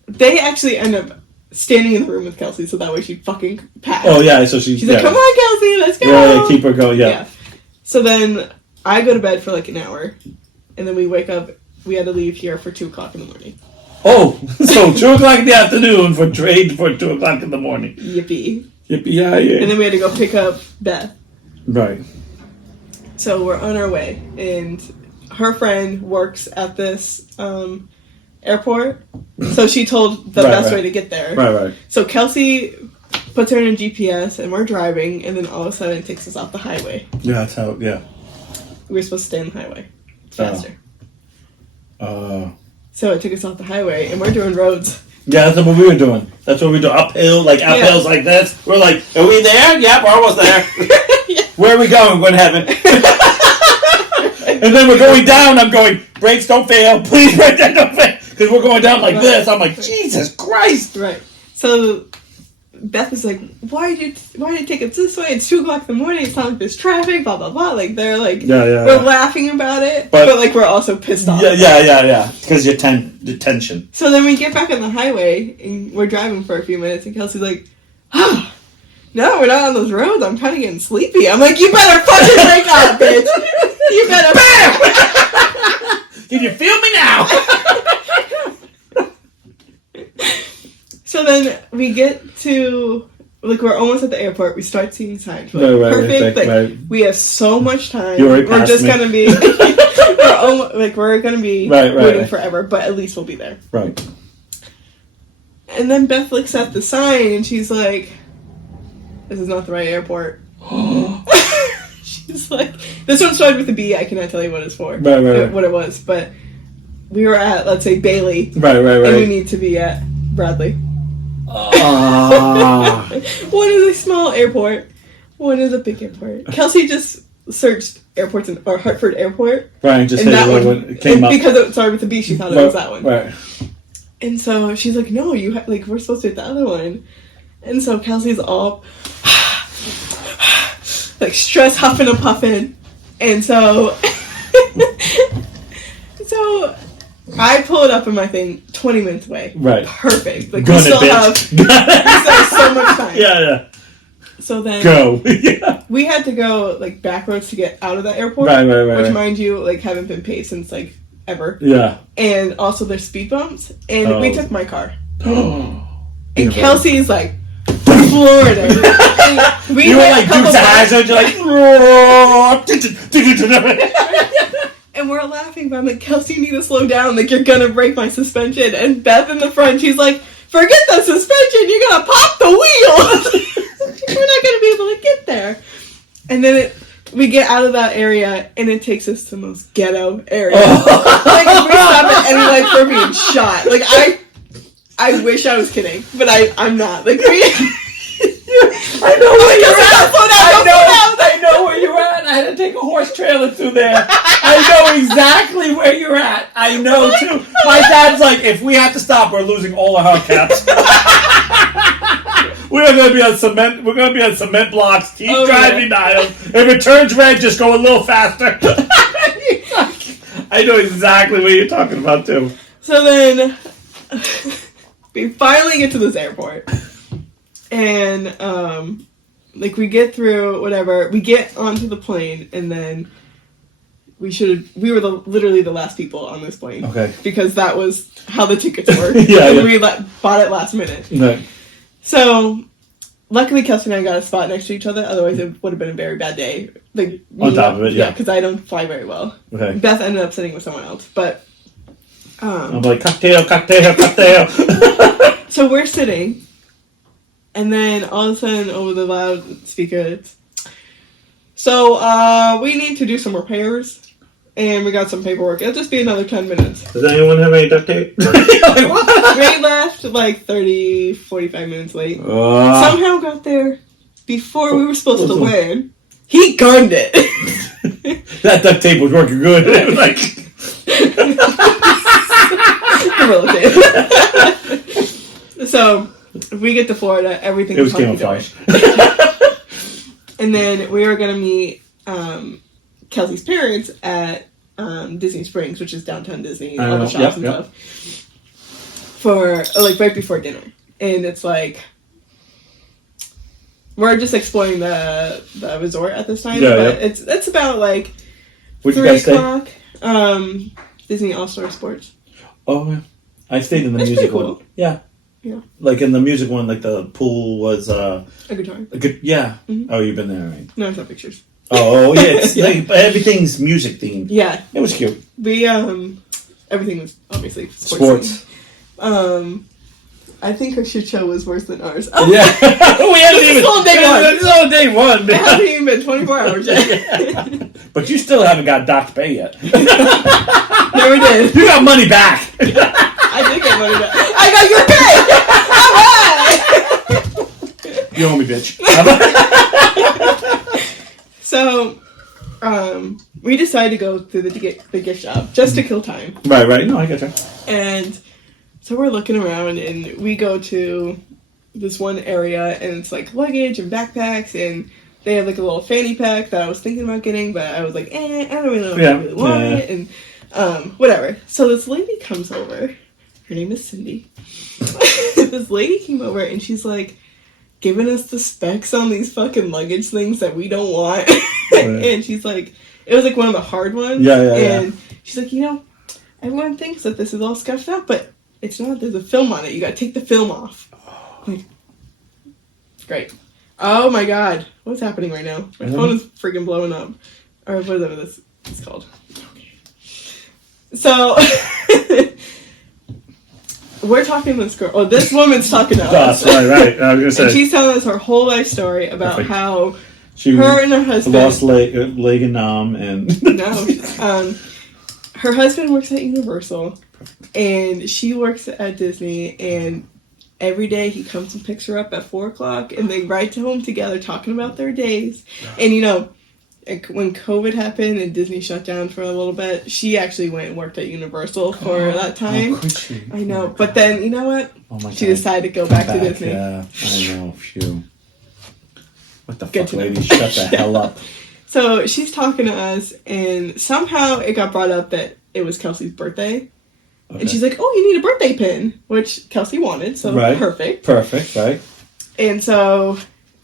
they actually end up standing in the room with Kelsey, so that way she'd fucking pack. Oh yeah, so she's like, come on, Kelsey, let's go. Yeah, keep her going. Yeah. So then I go to bed for like an hour, and then we wake up. We had to leave here for 2:00 in the morning. Oh, so 2:00 in the afternoon for 2:00 in the morning. Yippee! Yeah. And then we had to go pick up Beth. Right. So we're on our way, and her friend works at this airport, so she told the best way to get there. Right. So Kelsey puts her in a GPS, and we're driving, and then all of a sudden it takes us off the highway. Yeah, that's how. Yeah. We were supposed to stay on the highway faster. So it took us off the highway, and we're doing roads. Yeah, that's what we were doing. That's what we do. Uphills like this. We're like, are we there? Yep, we're almost there. Where are we going? We're in heaven. And then we're going down. I'm going, brakes don't fail. Please, brakes don't fail. Because we're going down like this. I'm like, Jesus Christ. Right. So Beth is like, why did it take us this way? It's 2:00 in the morning. It's not like there's traffic, blah, blah, blah. Like, they're like, we're laughing about it, but like, we're also pissed off. Yeah. Because you're tension. So then we get back on the highway, and we're driving for a few minutes, and Kelsey's like, no, we're not on those roads. I'm kind of getting sleepy. I'm like, you better fucking wake up, bitch. You better. Bam! Can you feel me now? So then we get to, like, we're almost at the airport. We start seeing signs. Like, perfect. We have so much time. We're just going to be, we're going to be waiting forever, but at least we'll be there. Right. And then Beth looks at the sign, and she's like, this is not the right airport. She's like, this one started with a B. I cannot tell you what it's for. Right. What it was. But we were at, let's say, Bailey. Right. And we need to be at Bradley. One is a small airport. One is a big airport. Kelsey just searched airports or Hartford Airport. Right, just and that one came up. Because it started with a B, she thought it was that one. Right. And so she's like, no, we're supposed to hit the other one. And so Kelsey's all like stress huffing and puffing. And so I pull it up in my thing 20 minutes away. Right. Perfect. Like, we still have so much time. Yeah. So then go. Yeah. We had to go like back roads to get out of the airport. Right. Which, mind you, like, haven't been paid since like ever. Yeah. And also there's speed bumps. And we took my car. And Kelsey's like Florida. You were like Dukes of Hazzard. You're like. And we're laughing, but I'm like, Kelsey, you need to slow down. Like, you're gonna break my suspension. And Beth in the front, she's like, forget the suspension, you're gonna pop the wheel. We're not gonna be able to get there. And then we get out of that area, and it takes us to the most ghetto area. Like, we stop at any light for being shot. Like, I wish I was kidding, but I'm not. Like, I know where you're at. I know where you're at. I had to take a horse trailer through there. I know exactly where you're at. I know too. My dad's like, if we have to stop, we're losing all of our cats. We're going to be on cement. We're going to be on cement blocks. Keep driving, Niles. If it turns red, just go a little faster. I know exactly what you're talking about too. So then we finally get to this airport. And, like, we get through, whatever, we get onto the plane, and then we were literally the last people on this plane. Okay. Because that was how the tickets work. We bought it last minute. Right. So, luckily, Kelsey and I got a spot next to each other, otherwise it would have been a very bad day. Like, on top of it, yeah. because I don't fly very well. Okay. Beth ended up sitting with someone else, but... I'm like, cocktail. So we're sitting... And then all of a sudden, over the loudspeaker, it's, so we need to do some repairs, and we got some paperwork. It'll just be another 10 minutes. Does anyone have any duct tape? Like, what? We left like 30, 45 minutes late. Somehow got there before we were supposed to land. He gunned it. That duct tape was working good. It was like... Gorilla tape. So... we get to Florida, everything was camouflage. And then we were going to meet Kelsey's parents at Disney Springs, which is downtown Disney, all the shops and stuff, for, like, right before dinner. And it's like, we're just exploring the resort at this time, but it's about, like, 3 o'clock. Disney All-Star Sports. Oh, yeah. I stayed in the music one. Yeah. Yeah. Like in the music one, like the pool was a guitar. Yeah. Mm-hmm. Oh, you've been there, right? No, it's not pictures. Oh, yeah. It's like everything's music themed. Yeah. It was cute. We everything was obviously sports. I think her shit show was worse than ours. Oh, yeah. We hadn't even. It's all day one. It's all day one. It hasn't even been 24 hours yet. But you still haven't got docked pay yet. Never did. You got money back. I did get money back. I got your pay! Alright! You owe me, bitch. So, we decided to go through the gift shop just to kill time. Right. No, I get you. And so we're looking around, and we go to this one area, and it's like luggage and backpacks, and they have like a little fanny pack that I was thinking about getting, but I was like, I don't really know if I really want it, and whatever. So this lady comes over. Her name is Cindy. This lady came over, and she's like giving us the specs on these fucking luggage things that we don't want. And she's like, it was like one of the hard ones. And she's like, everyone thinks that this is all scuffed up, but it's not. There's a film on it. You gotta take the film off. Like, it's great. Oh my god. What's happening right now? My phone is freaking blowing up. Or whatever this is called. So... we're talking to this girl. Oh, this woman's talking to us. Right. I was gonna say. And she's telling us her whole life story about how she her and her husband lost leg and and no, her husband works at Universal, and she works at Disney. And every day he comes and picks her up at 4 o'clock, and they ride home together talking about their days. And when COVID happened and Disney shut down for a little bit, she actually went and worked at Universal for that time. Could she? I know. But then, you know what? She decided to go back to Disney. Yeah, I know. Phew. What the fuck, lady? Shut the hell up. So she's talking to us, and somehow it got brought up that it was Kelsey's birthday. Okay. And she's like, oh, you need a birthday pin, which Kelsey wanted, so perfect. Perfect, right. And so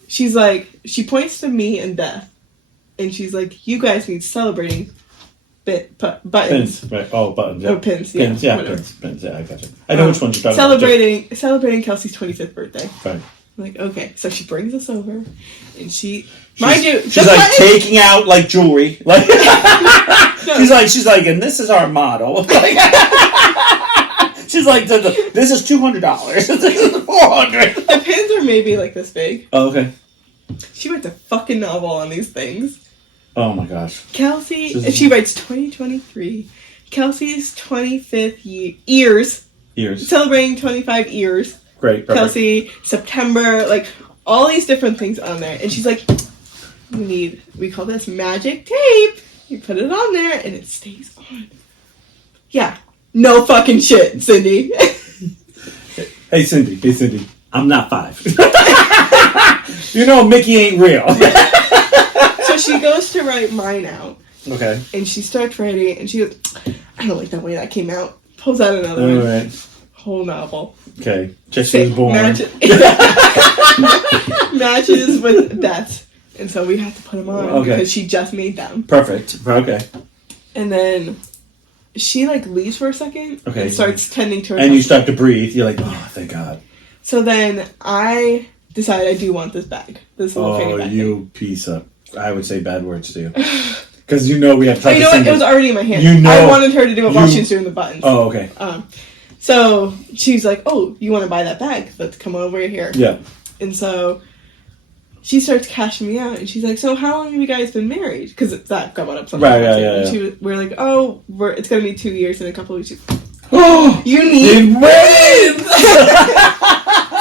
she's like, she points to me and Beth. And she's like, you guys need celebrating buttons. Pins, right. Oh, buttons, yeah. Oh, pins, yeah. Pins, yeah, pins, yeah, I got you. I know which ones you're talking about. Celebrating Kelsey's 25th birthday. Right. I'm like, okay. So she brings us over, and she's like taking out, like, jewelry. Like, she's like, and this is our model. She's like, this is $200. This is $400. The pins are maybe like this big. Oh, okay. She writes a fucking novel on these things. Oh my gosh. Kelsey, she writes 2023. Kelsey's 25th years. Celebrating 25 years. Great. Perfect. Kelsey, September, like all these different things on there. And she's like, we call this magic tape. You put it on there and it stays on. Yeah. No fucking shit, Cindy. Hey, Cindy. I'm not 5. You know Mickey ain't real. So she goes to write mine out. Okay. And she starts writing and she goes, I don't like that way that came out. Pulls out another one. Right. Whole novel. Okay. Jesse was born. Matches with deaths. And so we have to put them on because she just made them. Perfect. Okay. And then she like leaves for a second and starts tending to her. And you start to breathe. You're like, oh, thank God. So then I decide I do want this bag. This little fanny bag. Oh, you piece of, I would say bad words to you. Because you know we have to talk to Cindy. It was already in my hand. You know, I wanted her to do it while she was doing the buttons. Oh, okay. So she's like, oh, you want to buy that bag? Let's come over here. Yeah. And so she starts cashing me out, and she's like, so how long have you guys been married? Because that got up something. Right, yeah. We're like, oh, it's going to be 2 years in a couple of weeks. Oh, you need wins!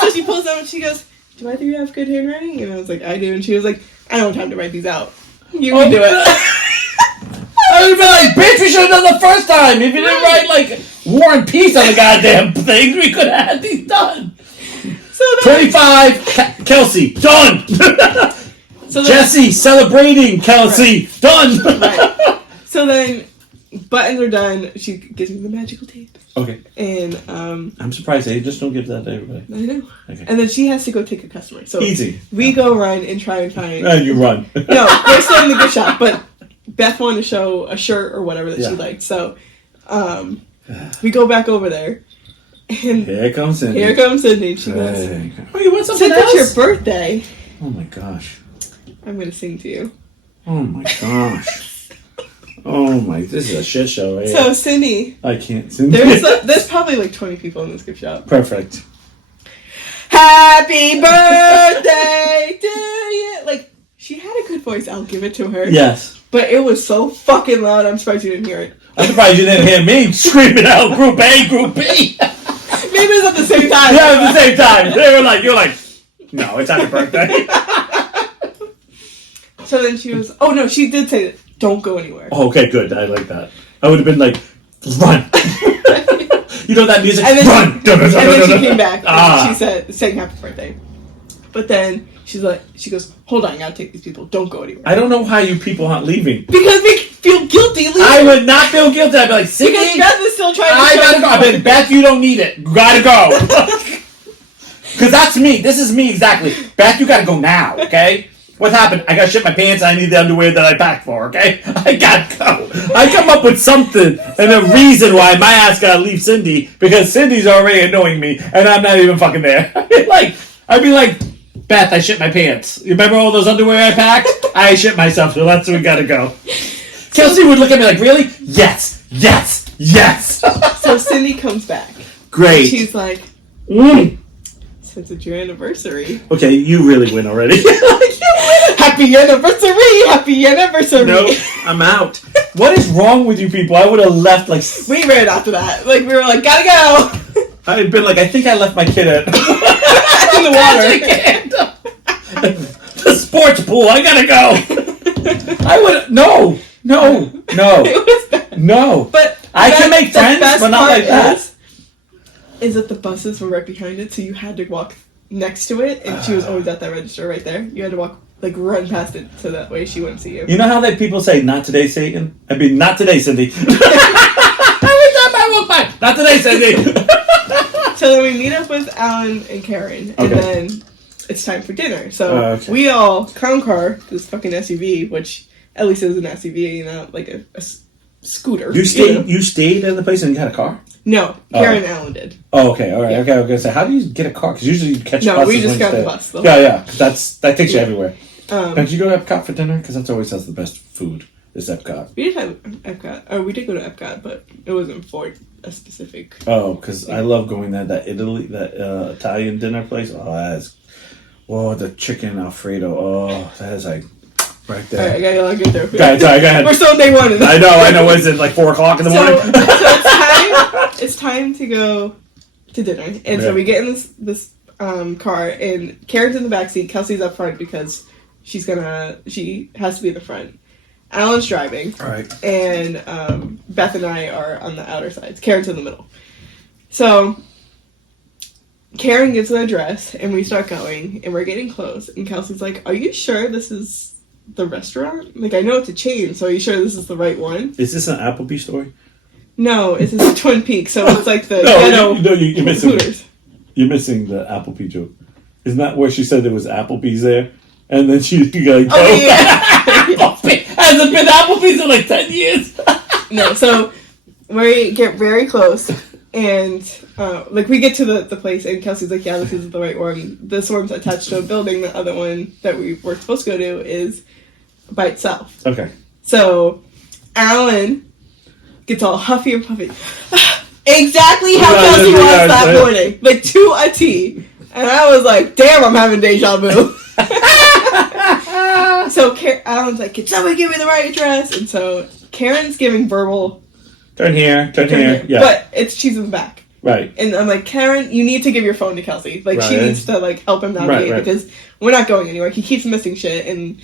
So she pulls out and she goes, do either of you have good handwriting? And I was like, I do. And she was like, I don't have time to write these out. You can do it. I would have been like, bitch, we should have done the first time. If you didn't write, like, War and Peace on the goddamn things, we could have had these done. So 25, Kelsey, done. So Jesse, celebrating, Kelsey, done. Right. So then, buttons are done. She gives me the magical tape. Okay. And, I'm surprised they just don't give that to everybody. I know. Okay. And then she has to go take a customer. So easy. We go run and try and find. And you run. No, we're still in the gift shop, but Beth wanted to show a shirt or whatever that she liked. So, we go back over there. And here comes Cindy. She goes, oh, you want something since else? it's your birthday. Oh my gosh. I'm going to sing to you. Oh my gosh. Oh my, this is a shit show right So, Cindy. I can't. Cindy. There's probably like 20 people in this gift shop. Perfect. Happy birthday to you. Like, she had a good voice. I'll give it to her. Yes. But it was so fucking loud, I'm surprised you didn't hear it. I'm surprised you didn't hear me screaming out Group A, Group B. Maybe it was at the same time. Yeah, at the same time. They were like, you're like, no, it's not your birthday. So then she was, oh no, she did say, don't go anywhere. Oh, okay, good. I like that. I would have been like, run. You know that music? And then run. And then she came back and she said, sang happy birthday. But then she goes, hold on, I gotta take these people. Don't go anywhere. I don't know how you people aren't leaving. Because we feel guilty leaving. I would not feel guilty. I'd be like, Cindy, because Beth is still trying to I gotta go. I'd be like, Beth, you don't need it. Gotta go. Because that's me. This is me exactly. Beth, you gotta go now, okay? What happened? I gotta shit my pants. I need the underwear that I packed for, okay? I gotta go. I come up with something and a reason why my ass gotta leave Cindy because Cindy's already annoying me and I'm not even fucking there. I'd be like, Beth, I shit my pants. You remember all those underwear I packed? I shit myself, so that's where we gotta go. Kelsey would look at me like, really? Yes, yes, yes. So Cindy comes back. Great. She's like, since it's your anniversary. Okay, you really win already. Happy anniversary! Happy anniversary! Nope, I'm out. What is wrong with you people? I would have left like... We ran after that. Like, we were like, gotta go! I had been like, I think I left my kid at... in the water. The sports pool, I gotta go! I would... No! But I can make friends, but not like that. Is that the buses were right behind it, so you had to walk next to it, and she was always at that register right there. You had to walk, like, run past it so that way she wouldn't see you. You know how that people say, not today, Satan? I mean, not today, Cindy. Every time I walk by, not today, Cindy. So then we meet up with Alan and Karen, and then it's time for dinner. So we all car this fucking SUV, which at least it was an SUV, you know, like a scooter. You stayed at the place and you had a car? No, Karen and Alan did. Oh, okay, all right. Yeah. Okay, I was gonna say, how do you get a car? Because usually you catch buses. No, we just got the bus. Yeah, that takes you everywhere. Did you go to Epcot for dinner? Because that's always has the best food. is Epcot. We did have Epcot. Or we did go to Epcot, but it wasn't for a specific. Oh, because I love going there. That Italian dinner place. Oh, that's. Oh, the chicken Alfredo. Oh, that is like right there. Alright, I gotta log in there. Sorry, go ahead. We're still on day one. I know. What is it, like 4 o'clock in the morning? So it's time to go to dinner. And so we get in this car, and Karen's in the backseat, Kelsey's up front because she has to be in the front. Alan's driving. All right. And Beth and I are on the outer sides. Karen's in the middle. So Karen gives the address, and we start going, and we're getting close. And Kelsey's like, "Are you sure this is the restaurant? Like, I know it's a chain, so are you sure this is the right one?" Is this an Applebee's story? No, it's in Twin Peaks, so it's like the you're missing. Hooters. You're missing the Applebee joke. Isn't that where she said there was Applebee's there, and then she like, "Oh yeah, hasn't been Applebee's in like 10 years." No, so we get very close. And, we get to the place, and Kelsey's like, "Yeah, this is the right one. This one's attached to a building. The other one that we were supposed to go to is by itself." Okay. So, Alan gets all huffy and puffy. Exactly how Kelsey was that morning. Like, to a T. And I was like, damn, I'm having deja vu. So, Alan's like, "Can somebody give me the right address?" And so, Karen's giving verbal... Turn here. Yeah. But she's in the back. Right. And I'm like, "Karen, you need to give your phone to Kelsey. Like, she needs to, help him navigate because we're not going anywhere. He keeps missing shit, and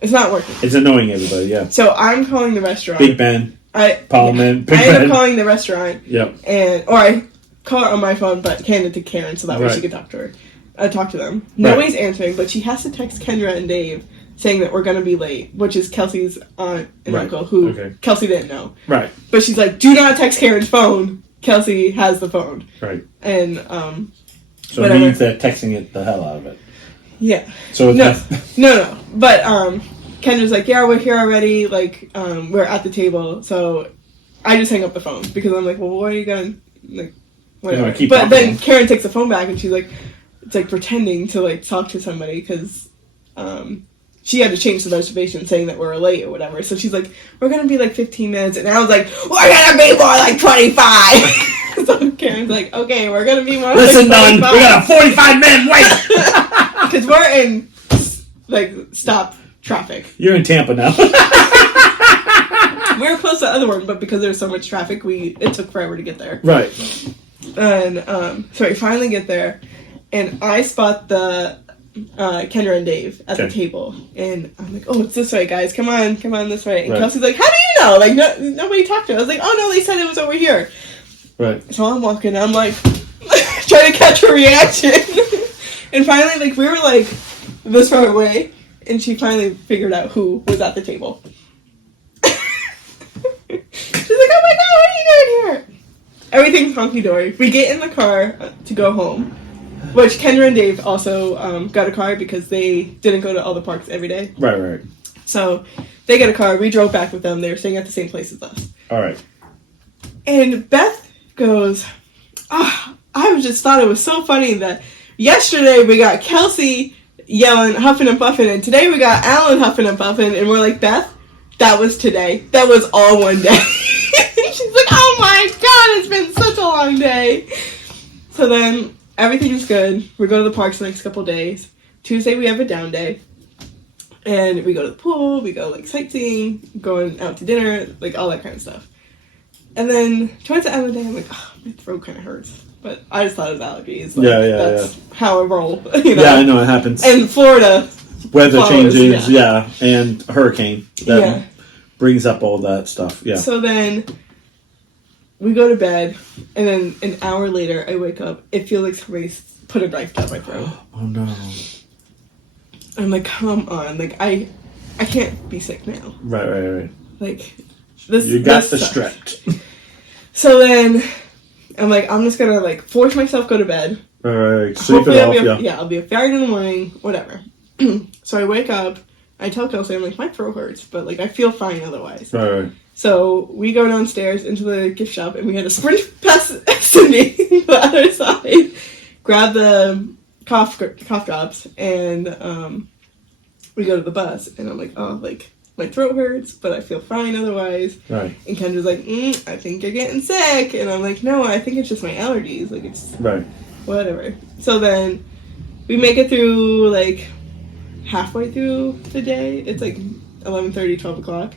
it's not working." It's annoying everybody, yeah. So I'm calling the restaurant. Big Ben. Parliament. I end up calling the restaurant. Yep. Or I call it on my phone, but hand it to Karen so that way she could talk to them. Nobody's answering, but she has to text Kendra and Dave saying that we're going to be late, which is Kelsey's aunt and uncle, who Kelsey didn't know. Right. But she's like, "Do not text Karen's phone. Kelsey has the phone." Right. And, so it means they're texting it the hell out of it. Yeah. So no. But, Kendra's like, "Yeah, we're here already. Like, we're at the table." So I just hang up the phone because I'm like, "Well, what are you going to, like, whatever." But then Karen takes the phone back, and she's like, it's like pretending to, like, talk to somebody because, she had to change the reservation saying that we're late or whatever. So she's like, "We're going to be like 15 minutes. And I was like, "We're going to be more like 25. So Karen's like, "Okay, we're going to be more Listen, like 25. Listen, we got a 45-minute wait. Because we're in, like, stop traffic. You're in Tampa now. We were close to the other one, but because there's so much traffic, it took forever to get there. Right. And so we finally get there, and I spot the Kendra and Dave at the table, and I'm like, "Oh, it's this way, guys. Come on this way." And Kelsey's like, "How do you know? Like, nobody talked to us." I was like, "Oh no, they said it was over here." Right. So I'm walking, I'm like, trying to catch her reaction, and finally, like, we were like this far away, and she finally figured out who was at the table. She's like, "Oh my god, what are you doing here?" Everything's honky-dory. We get in the car to go home. Which Kendra and Dave also got a car because they didn't go to all the parks every day. Right. So they got a car. We drove back with them. They were staying at the same place as us. All right. And Beth goes, I just thought it was so funny that yesterday we got Kelsey yelling, huffing and puffing, and today we got Alan huffing and puffing, and we're like, "Beth, that was today. That was all one day." She's like, "Oh my god, it's been such a long day." So then everything's good. We go to the parks the next couple days. Tuesday we have a down day. And we go to the pool, we go like sightseeing, going out to dinner, like all that kind of stuff. And then towards the end of the day, I'm like, my throat kind of hurts. But I just thought it was allergies. Like, that's how I roll. You know? Yeah, I know, it happens. And Florida. Weather changes, and hurricane. That brings up all that stuff, yeah. So then we go to bed, and then an hour later, I wake up. It feels like somebody's put a knife down my throat. Oh, no. I'm like, come on. Like, I can't be sick now. Right. Like, this You got the sucks. stretch. So then, I'm like, I'm just gonna, like, force myself go to bed. Right. Sleep it off, I'll be fine in the morning, whatever. So I wake up, I tell Kelsey, I'm like, my throat hurts, but, like, I feel fine otherwise. Right. So we go downstairs into the gift shop, and we had to sprint past Cindy the other side, grab the cough drops, and we go to the bus. And I'm like, oh, like, my throat hurts, but I feel fine otherwise. Right. And Kendra's like, I think you're getting sick. And I'm like, no, I think it's just my allergies. Like, it's Right. whatever. So then we make it through, like, halfway through the day. It's like 11:30, 12 o'clock.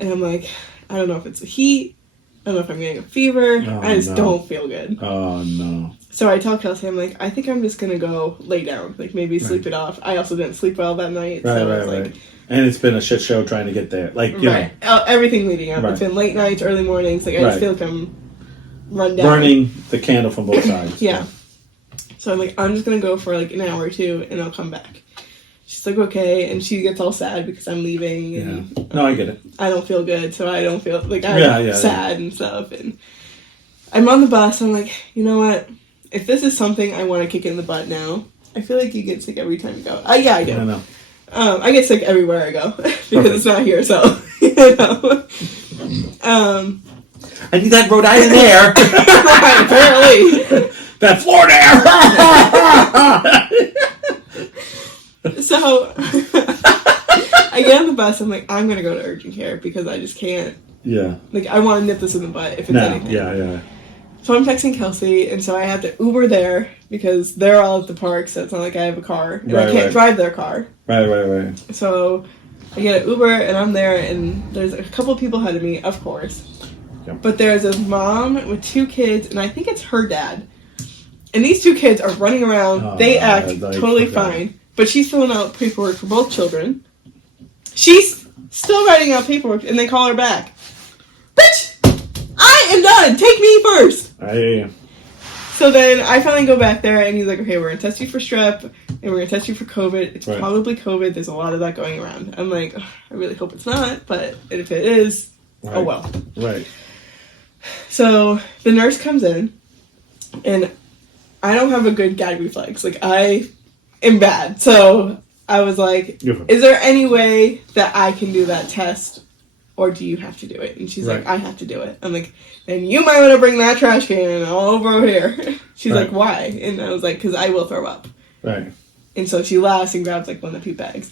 And I'm like, I don't know if it's the heat. I don't know if I'm getting a fever. I just don't feel good. Oh, no. So I tell Kelsey, I'm like, I think I'm just going to go lay down. Like, maybe sleep it off. I also didn't sleep well that night. Right, so right, it's right. like, And it's been a shit show trying to get there. Like, you know. Everything leading up. Right. It's been late nights, early mornings. Like, I just feel like I'm run down. Burning the candle from both sides. Yeah. So I'm like, I'm just going to go for like an hour or two and I'll come back. She's like, okay. And she gets all sad because I'm leaving. And, yeah. No, I get it. I don't feel good. So I don't feel like I'm sad and stuff. And I'm on the bus. I'm like, you know what? If this is something I want to kick in the butt now, I feel like you get sick every time you go. Yeah, I do. I know. I get sick everywhere I go because it's not here. So, you know. I need that Rhode Island air. Apparently. That Florida air. So I get on the bus. I'm like, I'm going to go to urgent care because I just can't. Yeah. Like, I want to nip this in the butt if it's anything. Yeah. So I'm texting Kelsey, and so I have to Uber there because they're all at the park, so it's not like I have a car. And I can't drive their car. Right. So I get an Uber, and I'm there, and there's a couple of people ahead of me, of course. Yep. But there's a mom with two kids, and I think it's her dad. And these two kids are running around. They act totally fine. But she's filling out paperwork for both children. She's still writing out paperwork, and they call her back. Bitch! I am done! Take me first! I hear you. So then I finally go back there, and he's like, okay, we're going to test you for strep, and we're going to test you for COVID. It's probably COVID. There's a lot of that going around. I'm like, I really hope it's not, but if it is, oh well. Right. So the nurse comes in, and I don't have a good gag reflex. Like, I am bad. So I was like, is there any way that I can do that test, or do you have to do it? And she's like, I have to do it. I'm like, then you might want to bring that trash can all over here. She's like, why? And I was like, because I will throw up. Right. And so she laughs and grabs like one of the poop bags.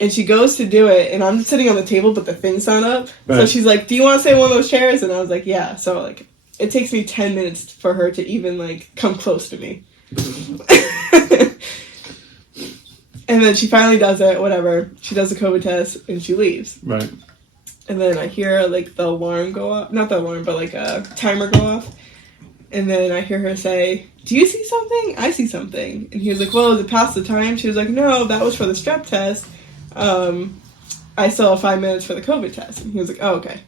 And she goes to do it, and I'm sitting on the table, but the thing's not up. Right. So she's like, do you want to sit in one of those chairs? And I was like, yeah. So, like, it takes me 10 minutes for her to even, like, come close to me. And then she finally does it, whatever. She does the COVID test, and she leaves. Right. And then I hear, like, the alarm go off. Not the alarm, but, like, a timer go off. And then I hear her say, do you see something? I see something. And he was like, well, is it past the time? She was like, no, that was for the strep test. I still have 5 minutes for the COVID test. And he was like, oh, okay.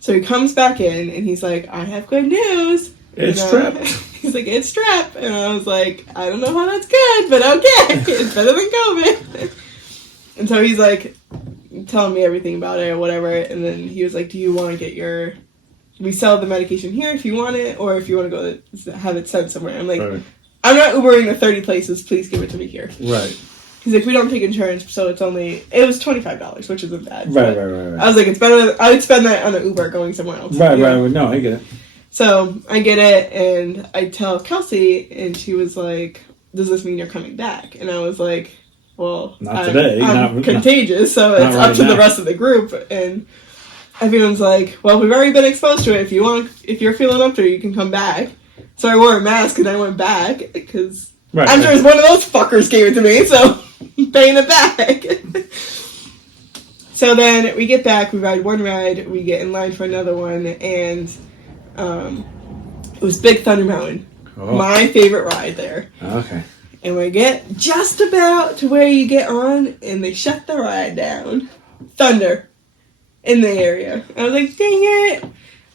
So he comes back in, and he's like, I have good news. It's strep. He's like, it's strep. And I was like, I don't know how that's good, but okay. It's better than COVID. And so he's like telling me everything about it or whatever. And then he was like, do you want to get your... We sell the medication here if you want it, or if you want to go have it sent somewhere. I'm like, I'm not Ubering to 30 places. Please give it to me here. Right. He's like, we don't take insurance, so it was $25, which isn't bad. Right. I was like, it's better. I would spend that on an Uber going somewhere else. Right. No, I get it. So I get it, and I tell Kelsey, and she was like, does this mean you're coming back? And I was like, well, not today. I'm contagious, so it's up to the rest of the group. And everyone's like, well, we've already been exposed to it. If you're feeling up to it, you can come back. So I wore a mask, and I went back, because I'm sure one of those fuckers gave it to me, so I'm paying it back. So then we get back, we ride one ride, we get in line for another one, and it was Big Thunder Mountain. Oh. My favorite ride there. Okay. And we get just about to where you get on, and they shut the ride down. Thunder. In the area. I was like, dang it.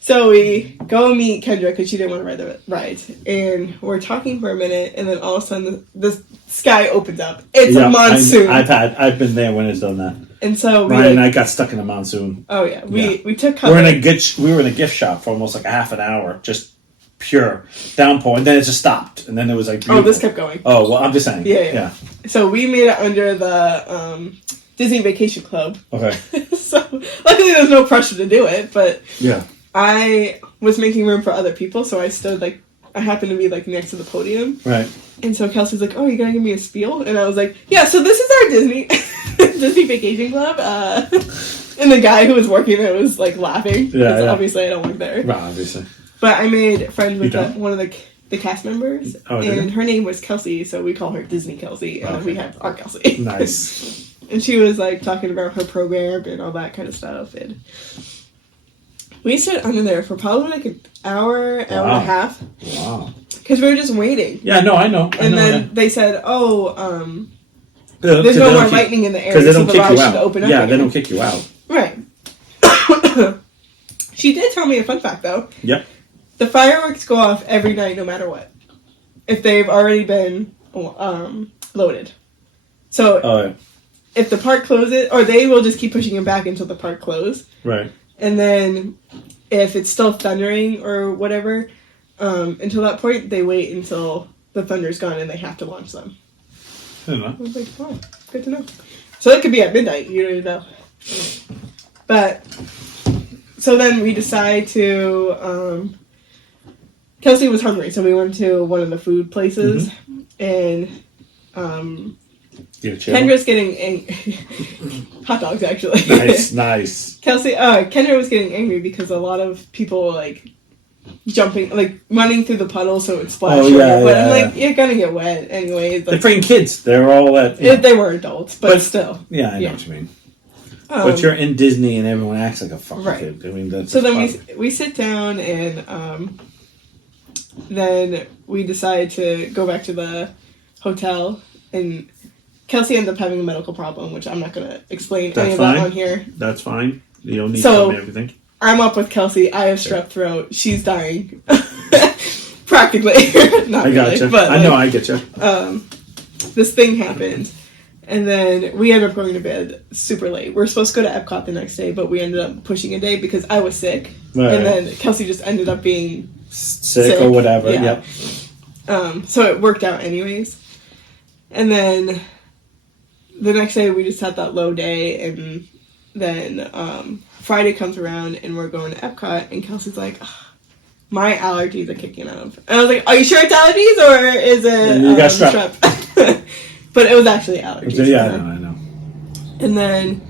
So we go meet Kendra because she didn't want to ride the rides. And we're talking for a minute, and then all of a sudden the sky opens up. It's a monsoon. I've been there when it's done that. And so Ryan and I got stuck in a monsoon. Oh yeah. We took cover. We were in a gift shop for almost like a half an hour, just pure downpour, and then it just stopped. And then it was like beautiful. Oh, this kept going. Oh well, I'm just saying. Yeah. So we made it under the Disney Vacation Club. Okay. So luckily there's no pressure to do it, but yeah. I was making room for other people, so I stood I happened to be next to the podium. Right. And so Kelsey's like, oh, you gonna give me a spiel? And I was like, yeah, so this is our Disney. Disney Vacation Club. And the guy who was working there was like laughing. Yeah, yeah. Obviously, I don't work there. Well, obviously. But I made friends with don't? one of the cast members, Oh, did and you? her name was Kelsey, so we call her Disney Kelsey, and then Okay. we have our Kelsey. Nice. And she was like talking about her program and all that kind of stuff, and we stood under there for probably like an hour and a half, Wow. because we were just waiting. Yeah, no, I know. And then they said, there's no more lightning in the area, because they so don't the kick ride you should out. open up Yeah, again. they don't kick you out. Right. She did tell me a fun fact, though. Yep. The fireworks go off every night, no matter what, if they've already been loaded. So if the park closes, or they will just keep pushing it back until the park closes. Right. And then if it's still thundering or whatever, until that point, they wait until the thunder's gone and they have to launch them. I don't know. I was like, oh, good to know. So it could be at midnight, you don't even know. But, so then we decide to, Kelsey was hungry, so we went to one of the food places, and Kendra's getting hot dogs, actually. Nice. Kelsey, Kendra was getting angry because a lot of people, like, jumping, like, running through the puddle so it splashed. Oh, yeah, but yeah, I'm like, you're gonna get wet anyways. They're Like, freaking kids. They're all at... if they were adults, but still. Yeah, I know what you mean. Um, But you're in Disney and everyone acts like a fucking Right. kid. I mean, that's So just then fun. we sit down and then we decide to go back to the hotel, and Kelsey ends up having a medical problem, which I'm not going to explain any of that on here. That's fine. You don't need to So- tell me everything. I'm up with Kelsey. I have strep throat. She's dying. Practically. Not I got really, you. but I know, I get you. this thing happened. And then we ended up going to bed super late. We were supposed to go to Epcot the next day, but we ended up pushing a day because I was sick. Right. And then Kelsey just ended up being Sick or whatever. Yeah. Yep. So it worked out anyways. And then the next day we just had that low day, and then Friday comes around and we're going to Epcot, and Kelsey's like, "Ugh, my allergies are kicking up." And I was like, "Are you sure it's allergies or is it You got strep. But it was actually allergies. Yeah, I know. And then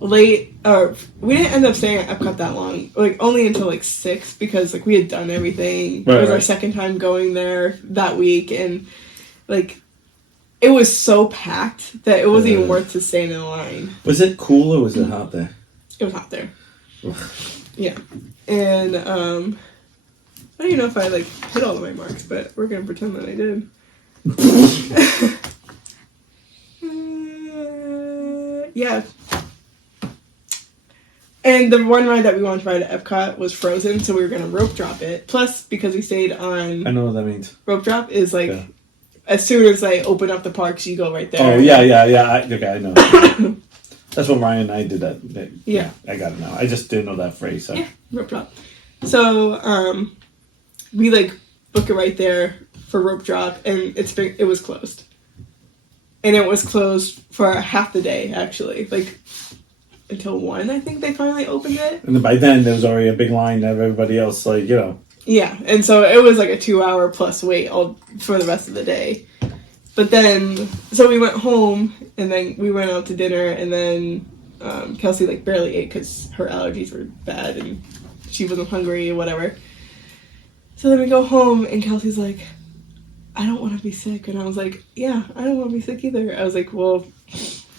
we didn't end up staying at Epcot that long, like only until like 6, because like we had done everything. Right, it was our right. second time going there that week, and like it was so packed that it wasn't even worth to stay in the line. Was it cool or was it hot there? It was hot there. Yeah. And I don't even know if I like hit all of my marks, but we're gonna pretend that I did. Yeah. And the one ride that we wanted to ride at Epcot was Frozen, so we were gonna rope drop it. Plus, because we stayed on I know what that means. rope drop, is like Yeah. as soon as they open up the parks, you go right there. Oh, yeah. Okay, I know. That's what Ryan and I did that. Yeah. I got it now. I just didn't know that phrase. So. Yeah, rope drop. So we like book it right there for rope drop, and it was closed. And it was closed for half the day, actually. Like, until 1, I think they finally opened it. And by then, there was already a big line of everybody else, like, you know. Yeah, and so it was like a 2-hour plus wait all for the rest of the day. But then, so we went home, and then we went out to dinner, and then Kelsey, like, barely ate because her allergies were bad, and she wasn't hungry or whatever. So then we go home, and Kelsey's like, I don't want to be sick. And I was like, yeah, I don't want to be sick either. I was like, well,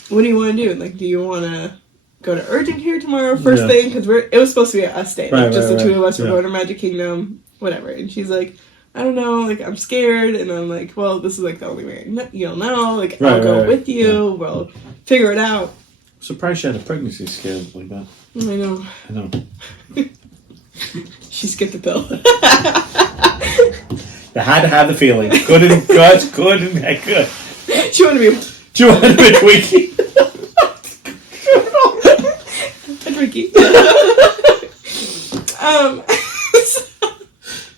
what do you want to do? Like, do you want to go to Urgent here tomorrow first thing? Because it was supposed to be a us day. Like, just the two of us were going to Magic Kingdom, whatever. And she's like, I don't know, like, I'm scared. And I'm like, well, this is, like, the only way you'll know. Like, I'll go with you. Yeah. We'll figure it out. Surprised she had a pregnancy scare like that. I know. She skipped the pill. You had to have the feeling. Good and good. She wanted to be a Twinkie. a Twinkie.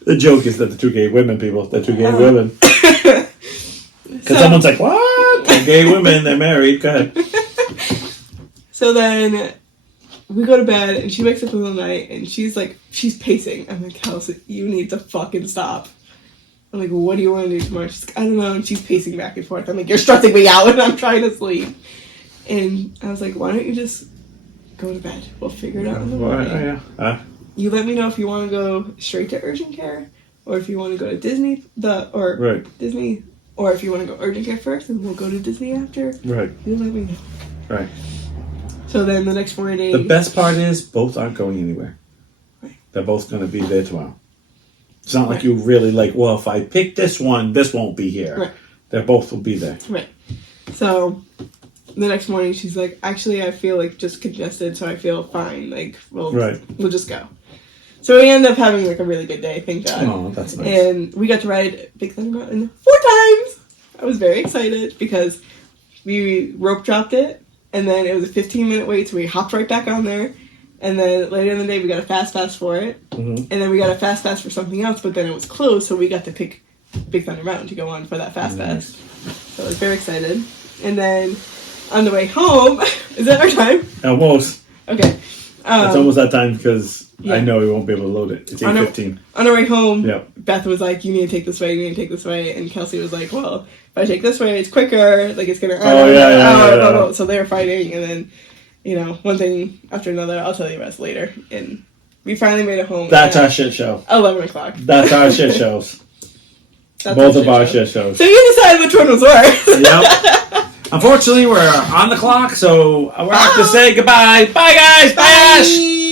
The joke is that the two gay women people, the two gay women. Because someone's like, what? They're gay women, they're married. Go ahead. So then we go to bed, and she wakes up in the night, and she's pacing. I'm like, Kelsey, you need to fucking stop. I'm like, what do you want to do tomorrow? She's like, I don't know. And she's pacing back and forth. I'm like, you're stressing me out, and I'm trying to sleep. And I was like, why don't you just go to bed? We'll figure it out in the morning. You let me know if you want to go straight to urgent care, or if you want to go to Disney, Disney, or if you want to go urgent care first, and we'll go to Disney after. Right. You let me know. Right. So then the next morning... The best part is both aren't going anywhere. Right. They're both going to be there tomorrow. It's not like you really like, well, if I pick this one, this won't be here. Right. They both will be there. Right. So the next morning she's like, actually, I feel like just congested, so I feel fine. Like, we'll just go. So we ended up having like a really good day, thank God. Oh, that's nice. And we got to ride Big Thunder Mountain 4 times. I was very excited because we rope dropped it, and then it was a 15-minute wait, so we hopped right back on there. And then later in the day, we got a fast pass for it. Mm-hmm. And then we got a fast pass for something else, but then it was closed, so we got to pick Big Thunder Mountain to go on for that fast pass. So I was very excited. And then on the way home, is that our time? Almost. Okay. It's almost that time because I know we won't be able to load it. It's 8:15. On our way home, Beth was like, you need to take this way, you need to take this way. And Kelsey was like, well, if I take this way, it's quicker. Like, it's going to... Yeah. So they were fighting, and then, you know, one thing after another. I'll tell you the rest later. And we finally made it home. That's our shit show. 11 o'clock. That's our shit shows. Both of our shit shows. So you decide which one was worse. Yep. Unfortunately, we're on the clock, so we're have to say goodbye. Bye, guys. Bye, Ash.